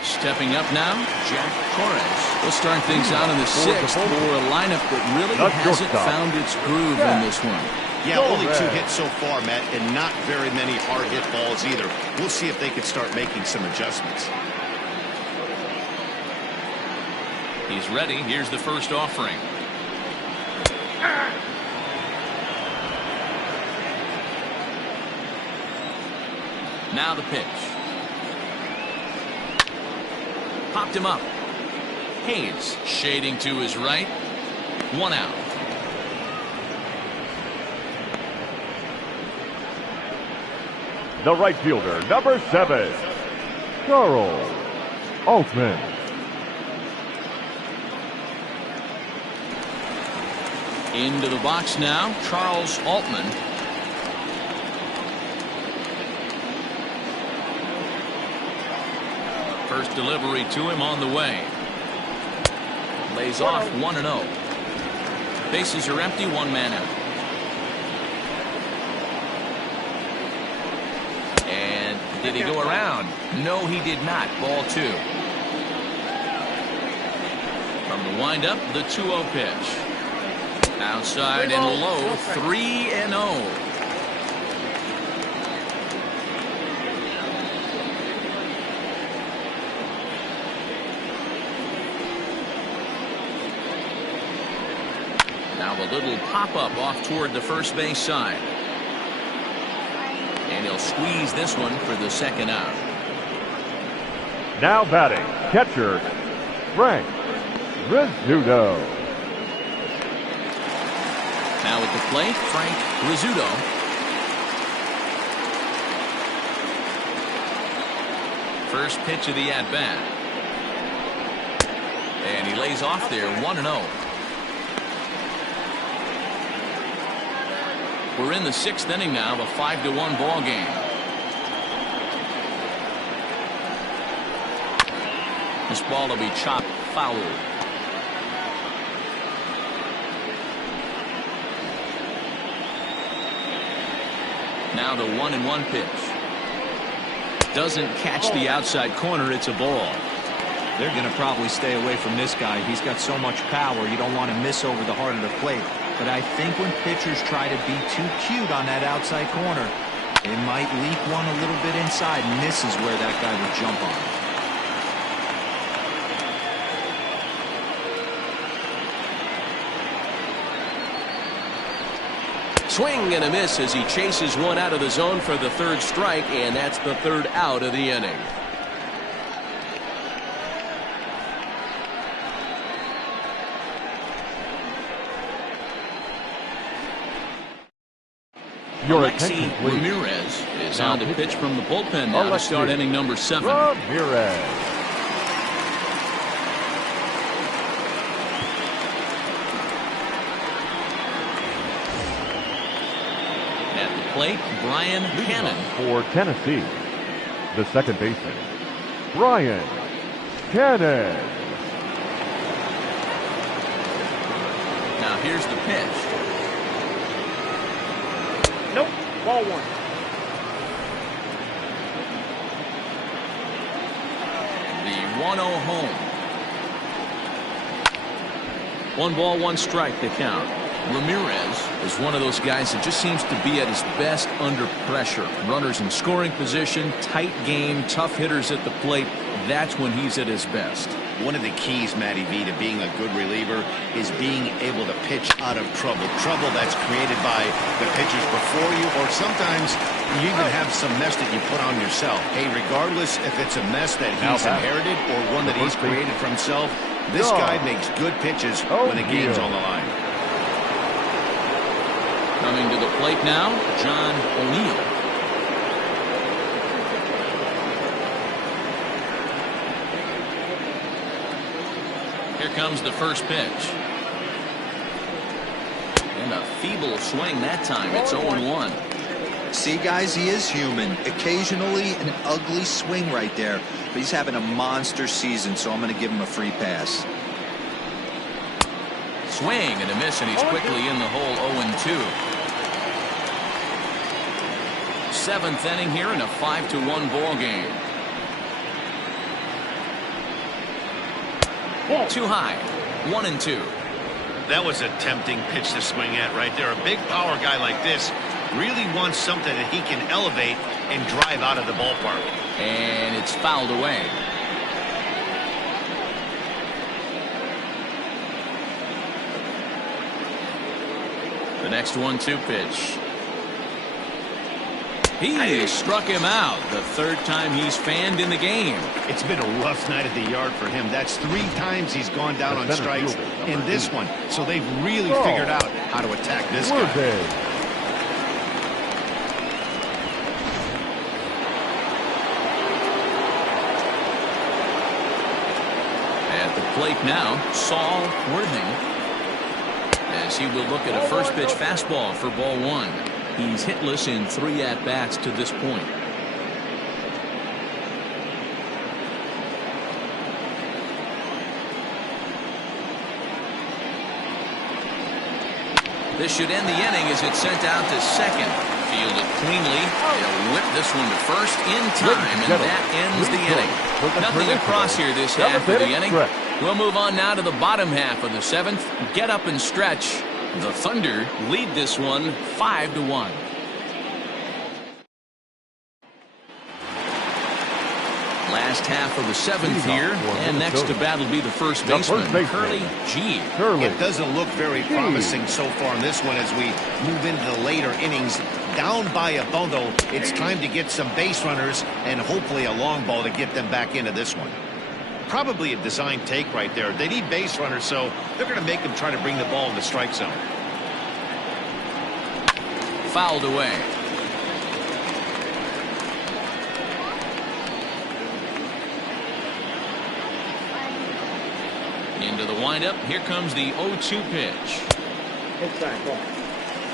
Stepping up now, Jack Torres. We'll start things out in the 6th for a lineup that really hasn't found its groove in this one. Yeah, only 2 hits so far, Matt, and not very many hard hit balls either. We'll see if they can start making some adjustments. He's ready. Here's the first offering. Now the pitch. Popped him up. Hayes shading to his right. 1 out. The right fielder, number 7, Charles Altman. Into the box now, Charles Altman. First delivery to him on the way. Lays off 1-0. Bases are empty, one man out. And did he go around? No, he did not. Ball 2. From the windup, the 2-0 pitch. Outside and low, 3-0. Now a little pop-up off toward the first base side. And he'll squeeze this one for the second out. Now batting, catcher, Frank Rizzuto. Now at the plate, Frank Rizzuto. First pitch of the at-bat. And he lays off there, 1-0. We're in the 6th inning now, a 5-1 ball game. This ball will be chopped foul. Now the 1-1 pitch. Doesn't catch the outside corner. It's a ball. They're going to probably stay away from this guy. He's got so much power. You don't want to miss over the heart of the plate. But I think when pitchers try to be too cute on that outside corner, they might leak one a little bit inside, and this is where that guy would jump on. Swing and a miss as he chases one out of the zone for the 3rd strike, and that's the 3rd out of the inning. Alexi Ramirez is on to pitch from the bullpen now to start inning number 7. Ramirez. At the plate, Brian Cannon. For Tennessee, the second baseman, Brian Cannon. Now here's the pitch. Nope. Ball 1. The 1-0 home. 1 ball, 1 strike to count. Ramirez is one of those guys that just seems to be at his best under pressure. Runners in scoring position, tight game, tough hitters at the plate. That's when he's at his best. One of the keys, Matty V, to being a good reliever is being able to pitch out of trouble. Trouble that's created by the pitchers before you, or sometimes you even have some mess that you put on yourself. Hey, regardless if it's a mess that he's inherited or one that he's created for himself, this guy makes good pitches when the game's on the line. Coming to the plate now, John O'Neill. Here comes the first pitch. And a feeble swing that time. It's 0-1. See, guys, he is human. Occasionally an ugly swing right there. But he's having a monster season, so I'm going to give him a free pass. Swing and a miss, and he's quickly in the hole. 0-2. 7th inning here in a 5-1 ball game. Too high. 1-2. That was a tempting pitch to swing at right there. A big power guy like this really wants something that he can elevate and drive out of the ballpark. And it's fouled away. The next 1-2 pitch. He struck him out. The 3rd time he's fanned in the game. It's been a rough night at the yard for him. That's 3 times he's gone down on strikes in this one. So they've really figured out how to attack this guy. At the plate now, Saul Worthing, as he will look at a first pitch fastball for ball 1. He's hitless in 3 at-bats to this point. This should end the inning as it's sent out to second. Fielded cleanly. They'll whip this one to first in time, and that ends the inning. Nothing across here this half of the inning. We'll move on now to the bottom half of the seventh. Get up and stretch. The Thunder lead this one 5-1. Last half of the seventh here, and next to bat will be the first baseman, Curly G. It doesn't look very promising so far in this one as we move into the later innings. Down by a bundle, it's time to get some base runners and hopefully a long ball to get them back into this one. Probably a design take right there. They need base runners, so they're going to make them try to bring the ball in the strike zone. Fouled away. Into the windup. Here comes the 0-2 pitch. Inside ball.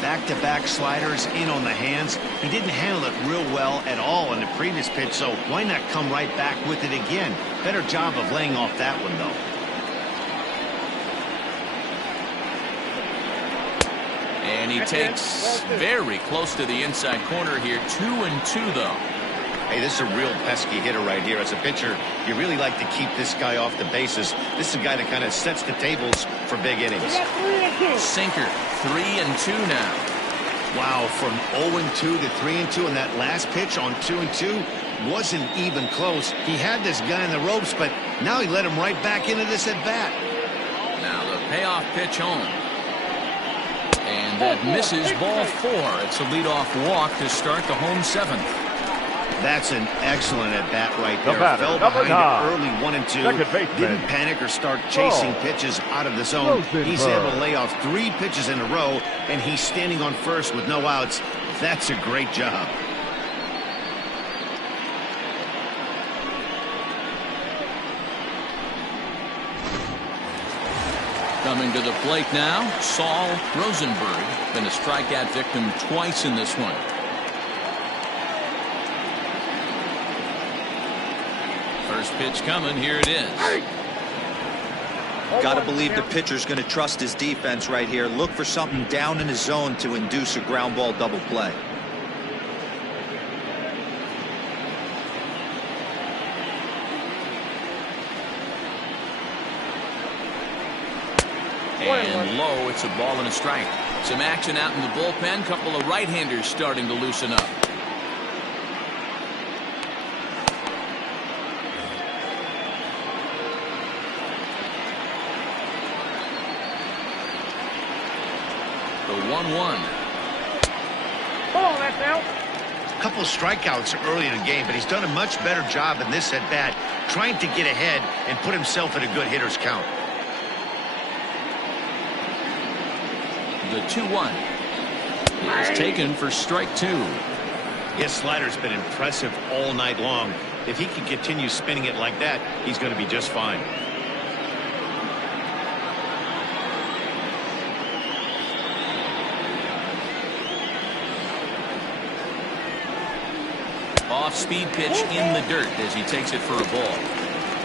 Back-to-back sliders in on the hands. He didn't handle it real well at all in the previous pitch, so why not come right back with it again? Better job of laying off that one, though. And he takes very close to the inside corner here. 2-2, though. Hey, this is a real pesky hitter right here. As a pitcher, you really like to keep this guy off the bases. This is a guy that kind of sets the tables for big innings. Sinker, 3-2 now. Wow, from 0-2 to 3-2, and that last pitch on 2-2 wasn't even close. He had this guy in the ropes, but now he let him right back into this at bat. Now the payoff pitch home. And that misses ball 4. It's a leadoff walk to start the home seventh. That's an excellent at-bat right there. Batter, Fell behind it early 1-2. Didn't baseman. panic or start chasing pitches out of the zone. He's able to lay off 3 pitches in a row, and he's standing on first with no outs. That's a great job. Coming to the plate now, Saul Rosenberg. Been a strikeout victim twice in this one. First pitch coming. Here it is. Got to believe the pitcher's going to trust his defense right here. Look for something down in his zone to induce a ground ball double play. And low, it's a ball and a strike. Some action out in the bullpen. Couple of right-handers starting to loosen up. The 1-1. Ball, that's out. A couple of strikeouts early in the game, but he's done a much better job in this at-bat, trying to get ahead and put himself in a good hitter's count. The 2-1 is taken for strike 2. His slider's been impressive all night long. If he can continue spinning it like that, he's going to be just fine. Off-speed pitch in the dirt as he takes it for a ball.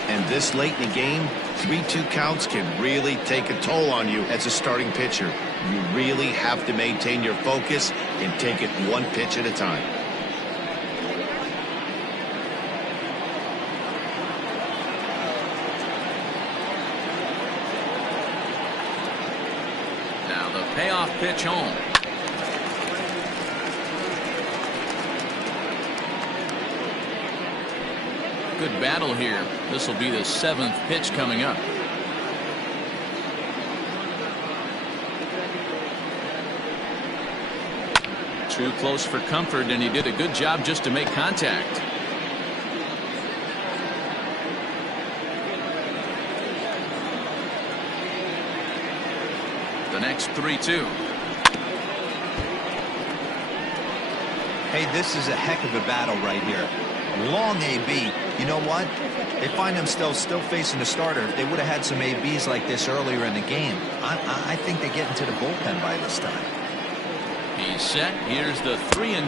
And this late in the game, 3-2 counts can really take a toll on you as a starting pitcher. You really have to maintain your focus and take it one pitch at a time. Now the payoff pitch home. Good battle here. This will be the 7th pitch coming up. Too close for comfort, and he did a good job just to make contact. The next 3-2. Hey, this is a heck of a battle right here. Long AB. You know what? They find themselves still facing the starter. If they would have had some ABs like this earlier in the game, I think they get into the bullpen by this time. He's set. Here's the 3-2.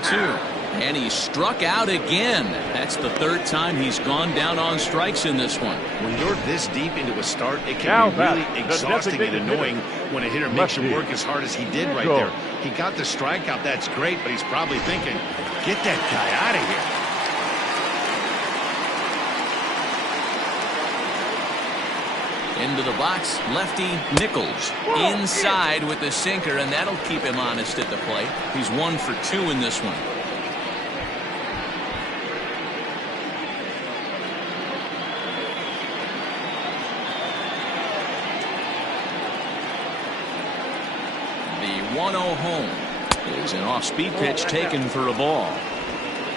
And he struck out again. That's the third time he's gone down on strikes in this one. When you're this deep into a start, it Now can be really batting, the exhausting and designated annoying hitter. when a hitter makes you Lefty. work as hard as he did right Go. there. He got the strikeout. That's great, but he's probably thinking, get that guy out of here. Into the box, lefty Nichols. Inside with the sinker, and that'll keep him honest at the plate. He's 1 for 2 in this one. The 1-0 home is an off-speed pitch taken for a ball.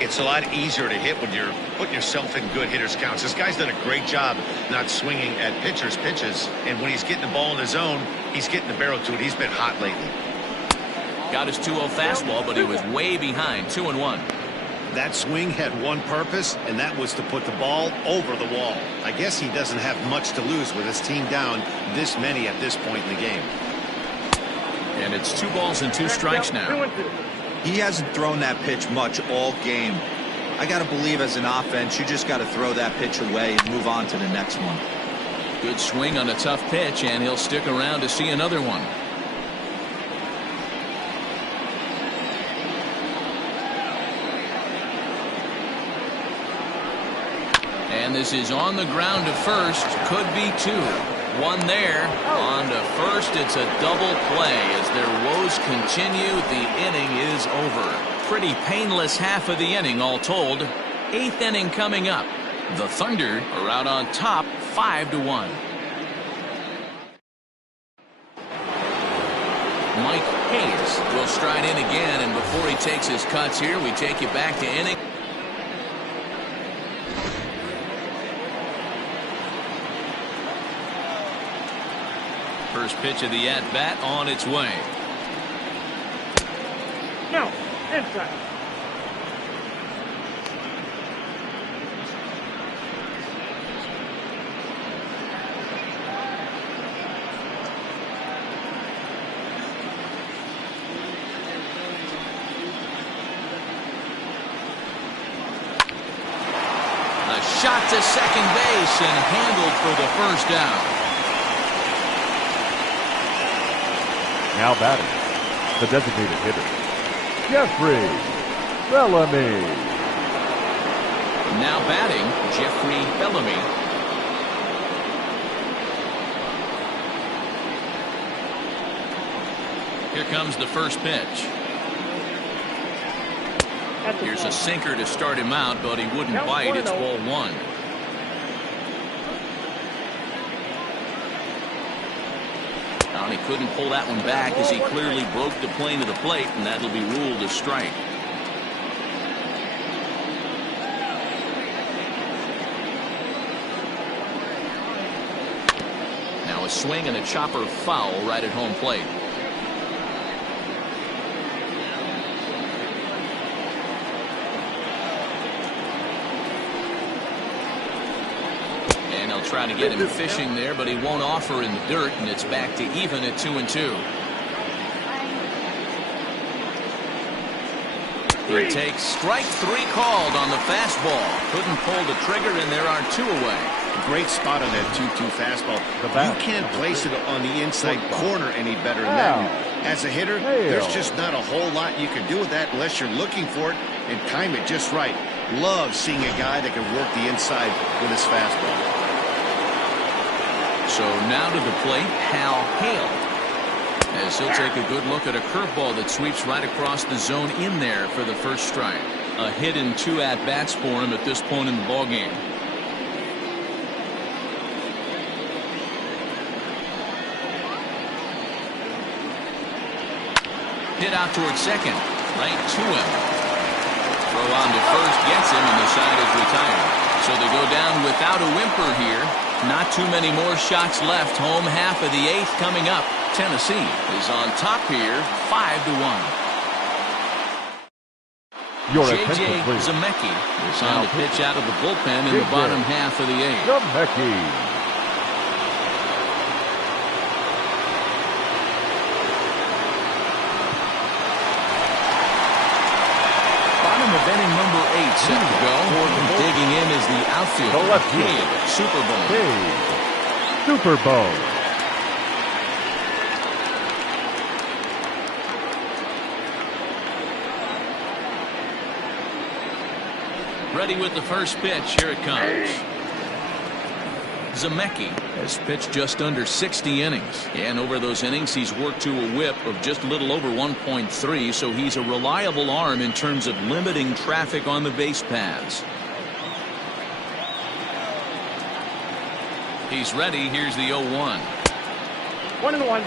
It's a lot easier to hit when you're putting yourself in good hitters counts. This guy's done a great job not swinging at pitchers' pitches, and when he's getting the ball in his zone, he's getting the barrel to it. He's been hot lately. Got his 2-0 fastball, but he was way behind. 2-1. That swing had one purpose, and that was to put the ball over the wall. I guess he doesn't have much to lose with his team down this many at this point in the game. And it's 2 balls and 2 strikes now. He hasn't thrown that pitch much all game. I got to believe as an offense, you just got to throw that pitch away and move on to the next one. Good swing on a tough pitch, and he'll stick around to see another one. And this is on the ground to first. Could be 2. 1 there. On to first. It's a double play. As their woes continue, the inning is over. Pretty painless half of the inning all told. 8th inning coming up. The Thunder are out on top 5-1. Mike Hayes will stride in again, and before he takes his cuts here, we take you back to inning. First pitch of the at-bat on its way. No, inside. A shot to second base and handled for the first out. Now batting, the designated hitter, Jeffrey Bellamy. Now batting, Jeffrey Bellamy. Here comes the first pitch. Here's a sinker to start him out, but he wouldn't bite. It's ball 1. And he couldn't pull that one back as he clearly broke the plane of the plate, and that'll be ruled a strike. Now a swing and a chopper foul right at home plate. And they'll try to get him fishing there, but he won't offer in the dirt, and it's back to even at 2-2. He takes strike 3 called on the fastball. Couldn't pull the trigger, and there are 2 away. Great spot on that 2-2 fastball. You can't place it on the inside corner any better than that. As a hitter, there's just not a whole lot you can do with that unless you're looking for it and time it just right. Love seeing a guy that can work the inside with his fastball. So now to the plate, Hal Hale, as he'll take a good look at a curveball that sweeps right across the zone in there for the first strike. A hit in 2 at-bats for him at this point in the ballgame. Hit out towards second, right to him. Throw on to first gets him, and the side is retired. So they go down without a whimper here. Not too many more shots left. Home half of the 8th coming up. Tennessee is on top here, 5-1. Your J.J. attention, please. Zemecki is on to pitch out of the bullpen in the bottom half of the 8th. Zemecki. Bottom of inning number 8 set to go. Digging in is the outfielder, The left Cade Superbone. Superbone. Ready with the first pitch. Here it comes. Zemecki has pitched just under 60 innings. And over those innings, he's worked to a whip of just a little over 1.3, so he's a reliable arm in terms of limiting traffic on the base paths. He's ready. Here's the 0-1. 1-1.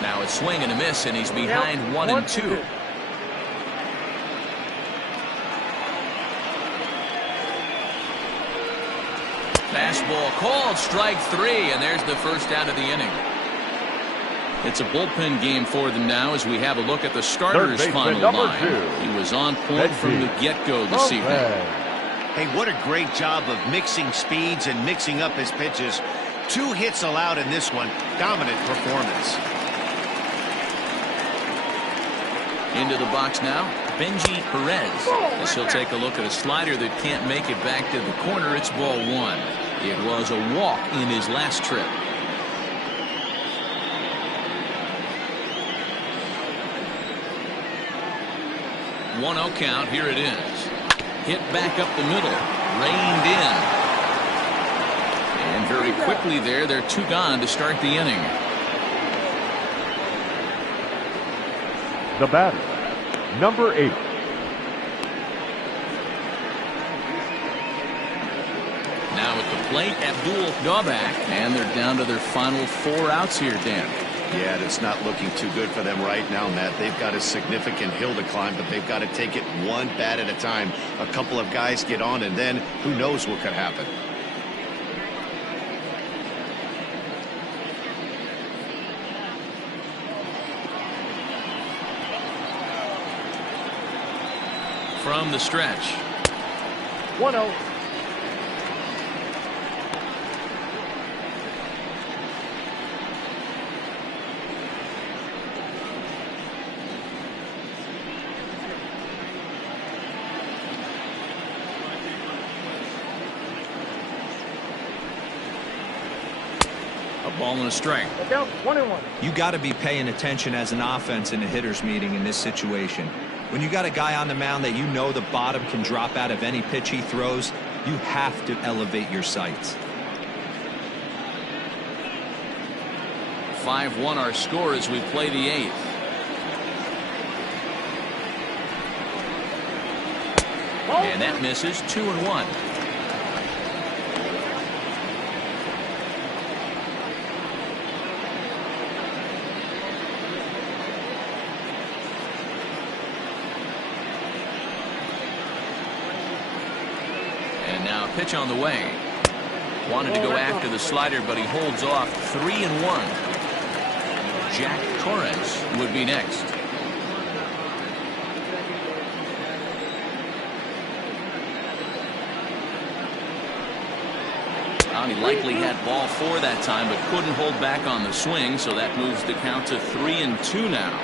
Now it's swing and a miss, and he's behind 1-2. Fastball called, strike 3, and there's the first out of the inning. It's a bullpen game for them now as we have a look at the starter's final line. 2. He was on point from the get-go this evening. Hey, what a great job of mixing speeds and mixing up his pitches. 2 hits allowed in this one. Dominant performance. Into the box now, Benji Perez. As he'll take a look at a slider that can't make it back to the corner. It's ball 1. It was a walk in his last trip. 1-0 count. Here it is. Hit back up the middle. Reined in. And very quickly there, they're 2 gone to start the inning. The batter, number 8. Now at the plate, Abdul Gobak, and they're down to their final 4 outs here, Dan. Yeah, it's not looking too good for them right now, Matt. They've got a significant hill to climb, but they've got to take it one bat at a time. A couple of guys get on, and then who knows what could happen. From the stretch. 1-0. A ball and a strike. Down 1-1. You got to be paying attention as an offense in a hitter's meeting in this situation. When you got a guy on the mound that you know the bottom can drop out of any pitch he throws, you have to elevate your sights. 5-1 our score as we play the 8th. And that misses. 2-1. And now pitch on the way. Wanted to go after the slider, but he holds off. 3-1. Jack Torres would be next. He likely had ball 4 that time, but couldn't hold back on the swing, so that moves the count to 3-2 now.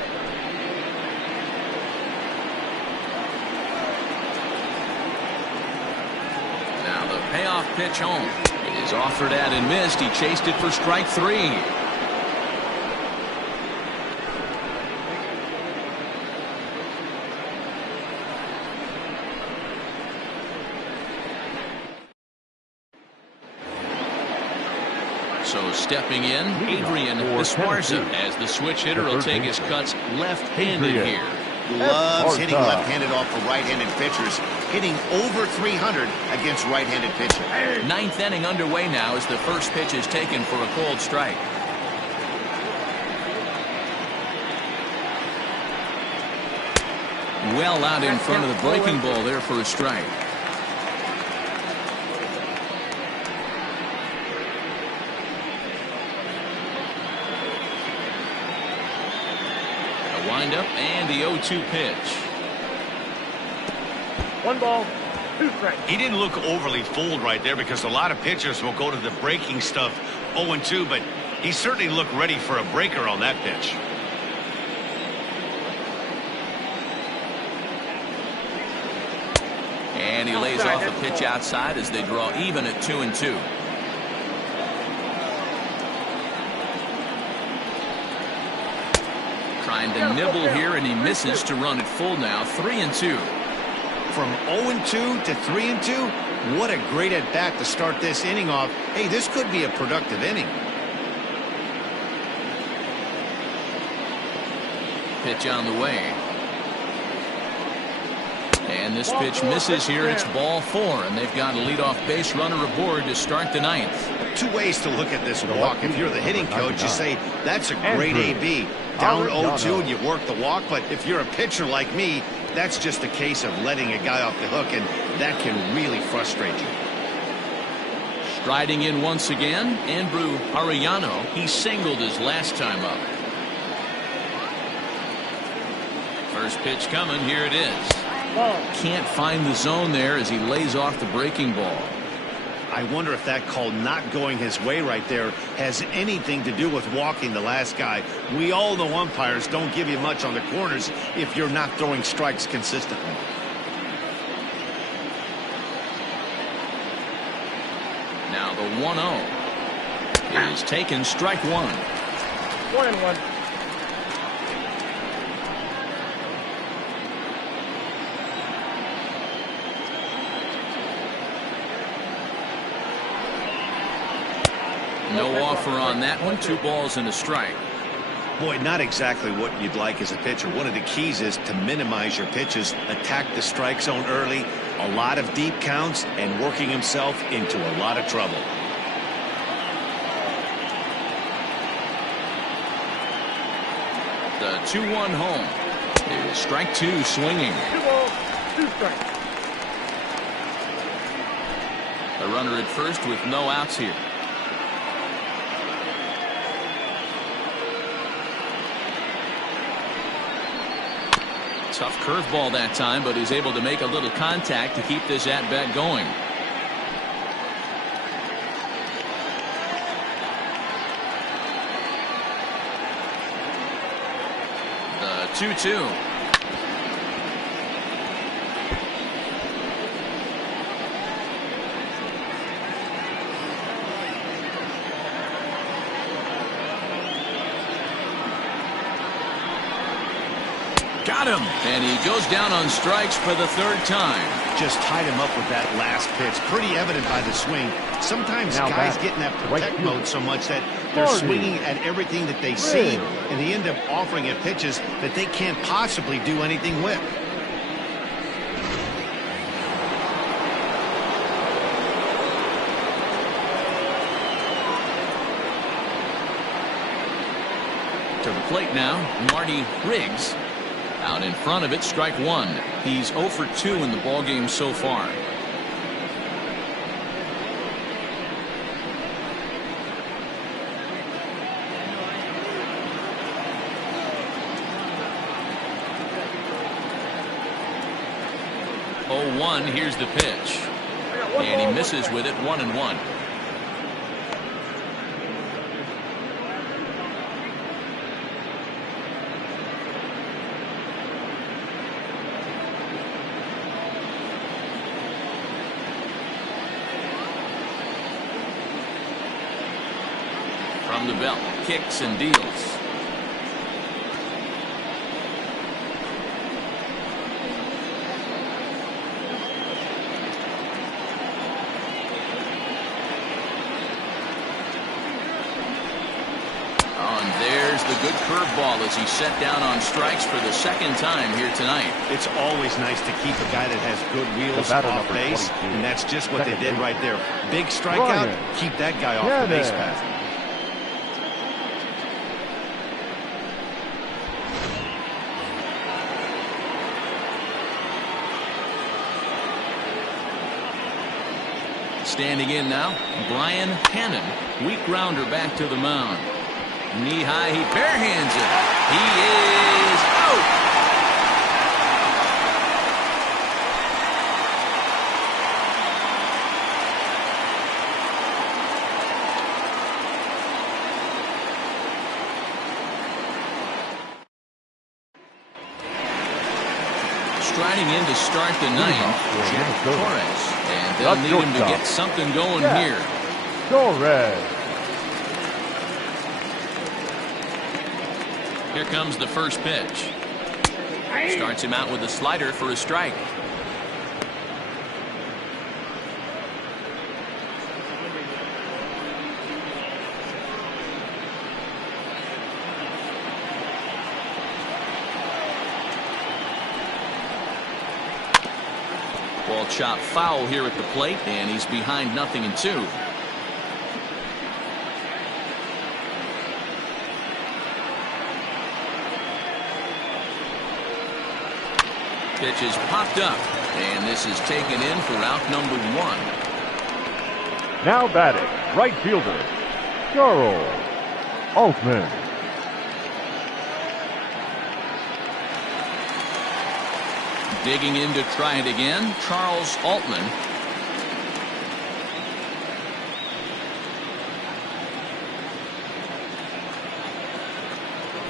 Now the payoff pitch home. It is offered at and missed. He chased it for strike 3. So stepping in, Adrian Esparza as the switch hitter will take his cuts left-handed here. Loves hitting left-handed off of right-handed pitchers, hitting over 300 against right-handed pitching. 9th inning underway now as the first pitch is taken for a cold strike. Well out in front of the breaking ball there for a strike. A windup and the 0-2 pitch. 1 ball. 2 strikes. He didn't look overly fooled right there because a lot of pitchers will go to the breaking stuff 0-2, but he certainly looked ready for a breaker on that pitch. And he lays off the pitch outside as they draw even at 2-2. Trying to nibble here, and he misses to run it full now. 3-2. From 0-2 to 3-2, what a great at bat to start this inning off. Hey, this could be a productive inning. Pitch on the way. And this pitch misses here. It's ball 4, and they've got a leadoff base runner aboard to start the 9th. 2 ways to look at this walk. If you're the hitting coach, you say that's a great AB. Down 0-2 and you work the walk, but if you're a pitcher like me, that's just a case of letting a guy off the hook, and that can really frustrate you. Striding in once again, Andrew Arellano. He singled his last time up. First pitch coming. Here it is. Can't find the zone there as he lays off the breaking ball. I wonder if that call not going his way right there has anything to do with walking the last guy. We all know umpires don't give you much on the corners if you're not throwing strikes consistently. Now the 1-0 is taken. Strike 1. 1-1. No offer on that one. 2 balls and a strike. Boy, not exactly what you'd like as a pitcher. One of the keys is to minimize your pitches, attack the strike zone early, a lot of deep counts, and working himself into a lot of trouble. The 2-1 home is strike 2 swinging. 2 balls, 2 strikes. A runner at first with no outs here. Tough curveball that time, but he's able to make a little contact to keep this at bat going. The 2-2. Got him, and he goes down on strikes for the 3rd time. Just tied him up with that last pitch. Pretty evident by the swing. Sometimes guys get in that protect mode so much that they're swinging at everything that they see, and they end up offering at pitches that they can't possibly do anything with. To the plate now, Marty Riggs. Out in front of it, strike 1. He's 0 for 2 in the ballgame so far. Here's the pitch, and he misses with it. 1-1. From the belt, kicks and deals. The good curveball as he's set down on strikes for the 2nd time here tonight. It's always nice to keep a guy that has good wheels off base, and that's just what they did right there. Big strikeout, keep that guy off the base path. Standing in now, Brian Hannon. Weak grounder back to the mound. Knee high, he barehands it. He is out. striding in to start the ninth, Jack Torres. And they'll need him to get something going here. Torres. Here comes the first pitch. Starts him out with a slider for a strike. Ball chopped foul here at the plate, and he's behind 0-2. Pitch is popped up, and this is taken in for out number 1. Now batting, right fielder, Charles Altman. Digging in to try it again, Charles Altman.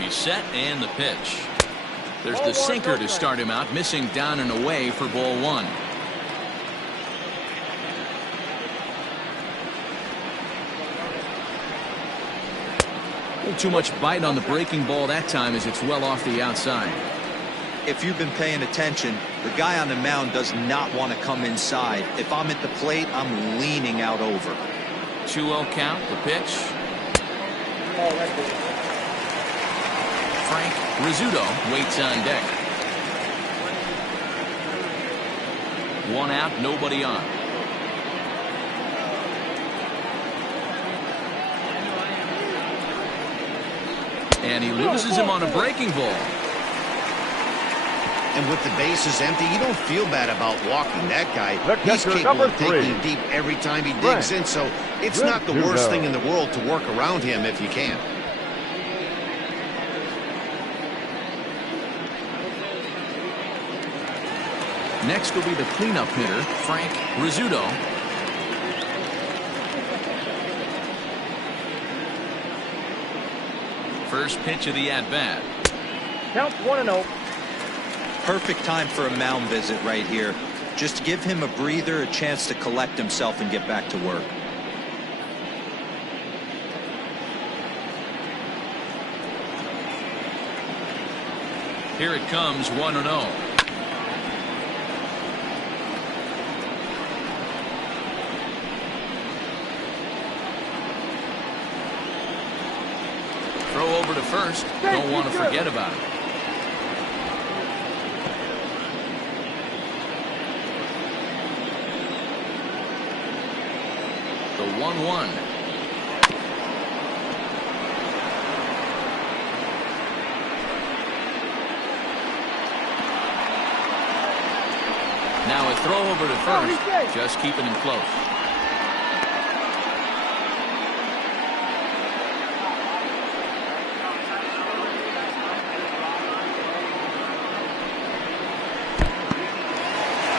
He's set, and the pitch. There's the sinker to start him out, missing down and away for ball 1. A little too much bite on the breaking ball that time as it's well off the outside. If you've been paying attention, the guy on the mound does not want to come inside. If I'm at the plate, I'm leaning out over. 2-0 count, the pitch. Frank Rizzuto waits on deck. 1 out, nobody on. And he loses him on a breaking ball. And with the bases empty, you don't feel bad about walking that guy. He's catcher, capable of number 3. taking deep every time he digs in, so it's not the worst thing in the world to work around him if you can. Next will be the cleanup hitter, Frank Rizzuto. First pitch of the at-bat. Count 1-0. Perfect time for a mound visit right here. Just give him a breather, a chance to collect himself and get back to work. Here it comes, 1-0. Throw over to first. Don't want to forget about it. The 1-1. Now a throw over to first. Just keeping him close.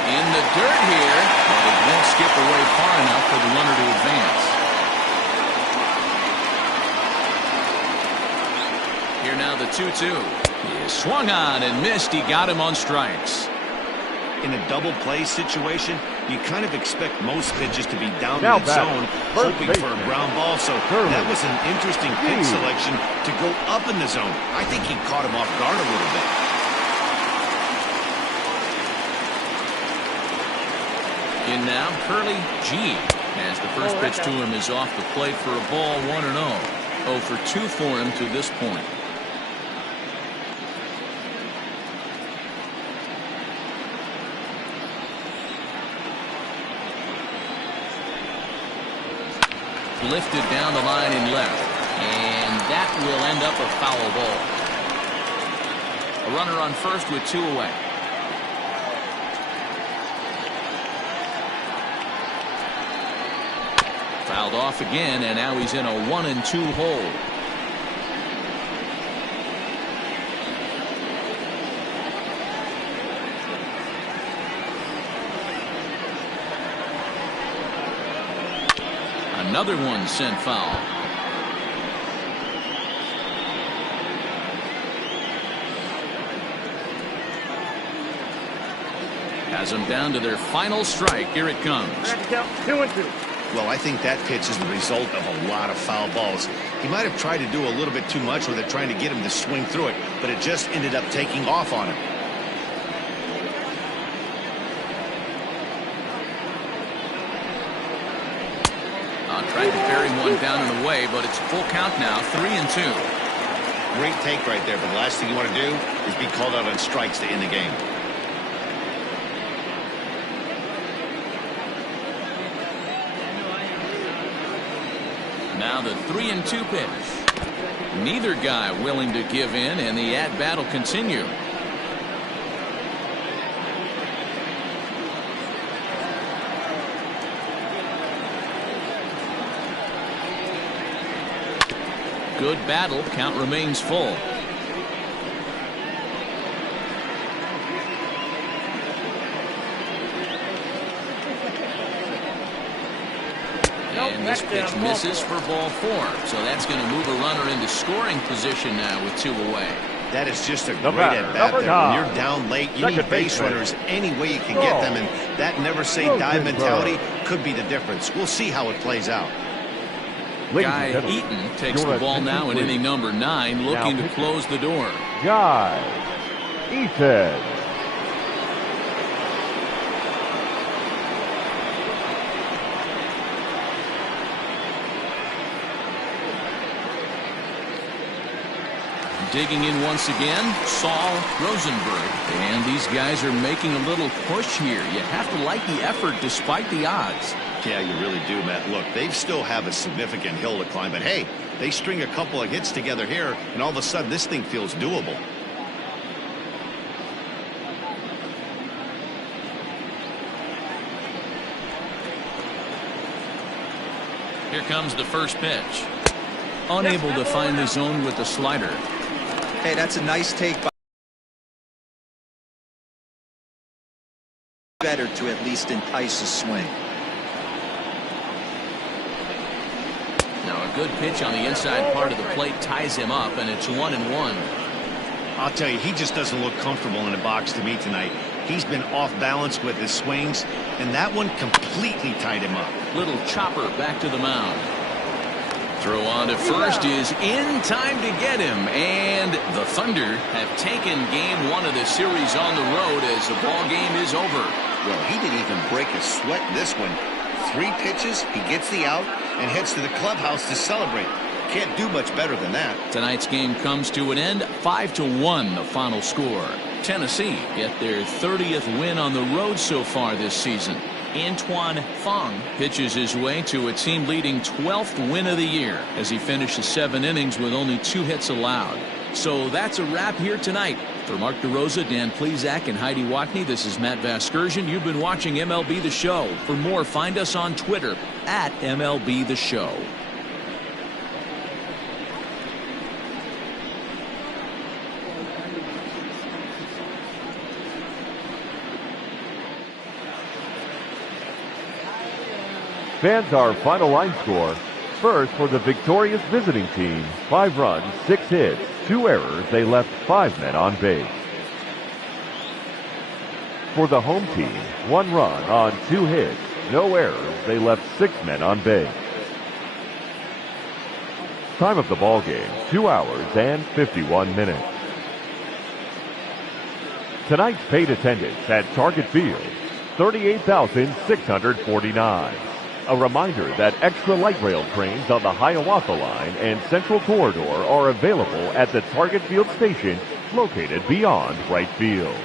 In the dirt here, but it won't skip away far enough for the runner to advance. Here now the 2-2. He swung on and missed. He got him on strikes. In a double play situation, you kind of expect most pitches to be down Now in the zone, first hoping for a baseman, ground ball. So Curly. that was an interesting pitch selection to go up in the zone. I think he caught him off guard a little bit. In now, Curly G, as the first pitch to him is off the plate for a ball, 1-0. 0 for 2 for him to this point. Lifted down the line in left, and that will end up a foul ball. A runner on first with 2 away. Fouled off again, and now he's in a 1-2 hole. Another one sent foul. Has them down to their final strike. Here it comes. Count 2-2. Well, I think that pitch is the result of a lot of foul balls. He might have tried to do a little bit too much with it, trying to get him to swing through it, but it just ended up taking off on him. Tried to bury one down and away, but it's a full count now, 3-2. Great take right there, but the last thing you want to do is be called out on strikes to end the game. Now the 3-2 pitch. Neither guy willing to give in, and the at-bat will continue. Good battle. Count remains full. And this pitch misses for ball 4. So that's going to move a runner into scoring position now with 2 away. That is just a The great batter, at-bat number there. When 9. you're down late, you Second need base baseman. runners any way you can get them, and that never-say-die mentality could be the difference. We'll see how it plays out. Guy Eaton takes the ball now in inning number 9, looking to close the door. Guy Eaton. Digging in once again, Saul Rosenberg. And these guys are making a little push here. You have to like the effort despite the odds. Yeah, you really do, Matt. Look, they still have a significant hill to climb, but hey, they string a couple of hits together here, and all of a sudden this thing feels doable. Here comes the first pitch. Unable to find the zone with the slider. Hey, that's a nice take by better to at least entice a swing. Now a good pitch on the inside part of the plate ties him up, and it's 1-1. I'll tell you, he just doesn't look comfortable in the box to me tonight. He's been off balance with his swings, and that one completely tied him up. Little chopper back to the mound. Throw on to first is in time to get him, and the Thunder have taken game 1 of the series on the road as the ball game is over. Well, he didn't even break a sweat in this one. 3 pitches, he gets the out, and heads to the clubhouse to celebrate. Can't do much better than that. Tonight's game comes to an end, 5-1 the final score. Tennessee get their 30th win on the road so far this season. Antoine Fong pitches his way to a team-leading 12th win of the year as he finishes 7 innings with only 2 hits allowed. So that's a wrap here tonight. For Mark DeRosa, Dan Plesac, and Heidi Watney, this is Matt Vasgersian. You've been watching MLB The Show. For more, find us on Twitter at MLB The Show. Fans, our final line score. First, for the victorious visiting team, 5 runs, 6 hits, 2 errors. They left 5 men on base. For the home team, 1 run on 2 hits, no errors. They left 6 men on base. Time of the ball game, 2 hours and 51 minutes. Tonight's paid attendance at Target Field, 38,649. A reminder that extra light rail trains on the Hiawatha Line and Central Corridor are available at the Target Field station located beyond right field.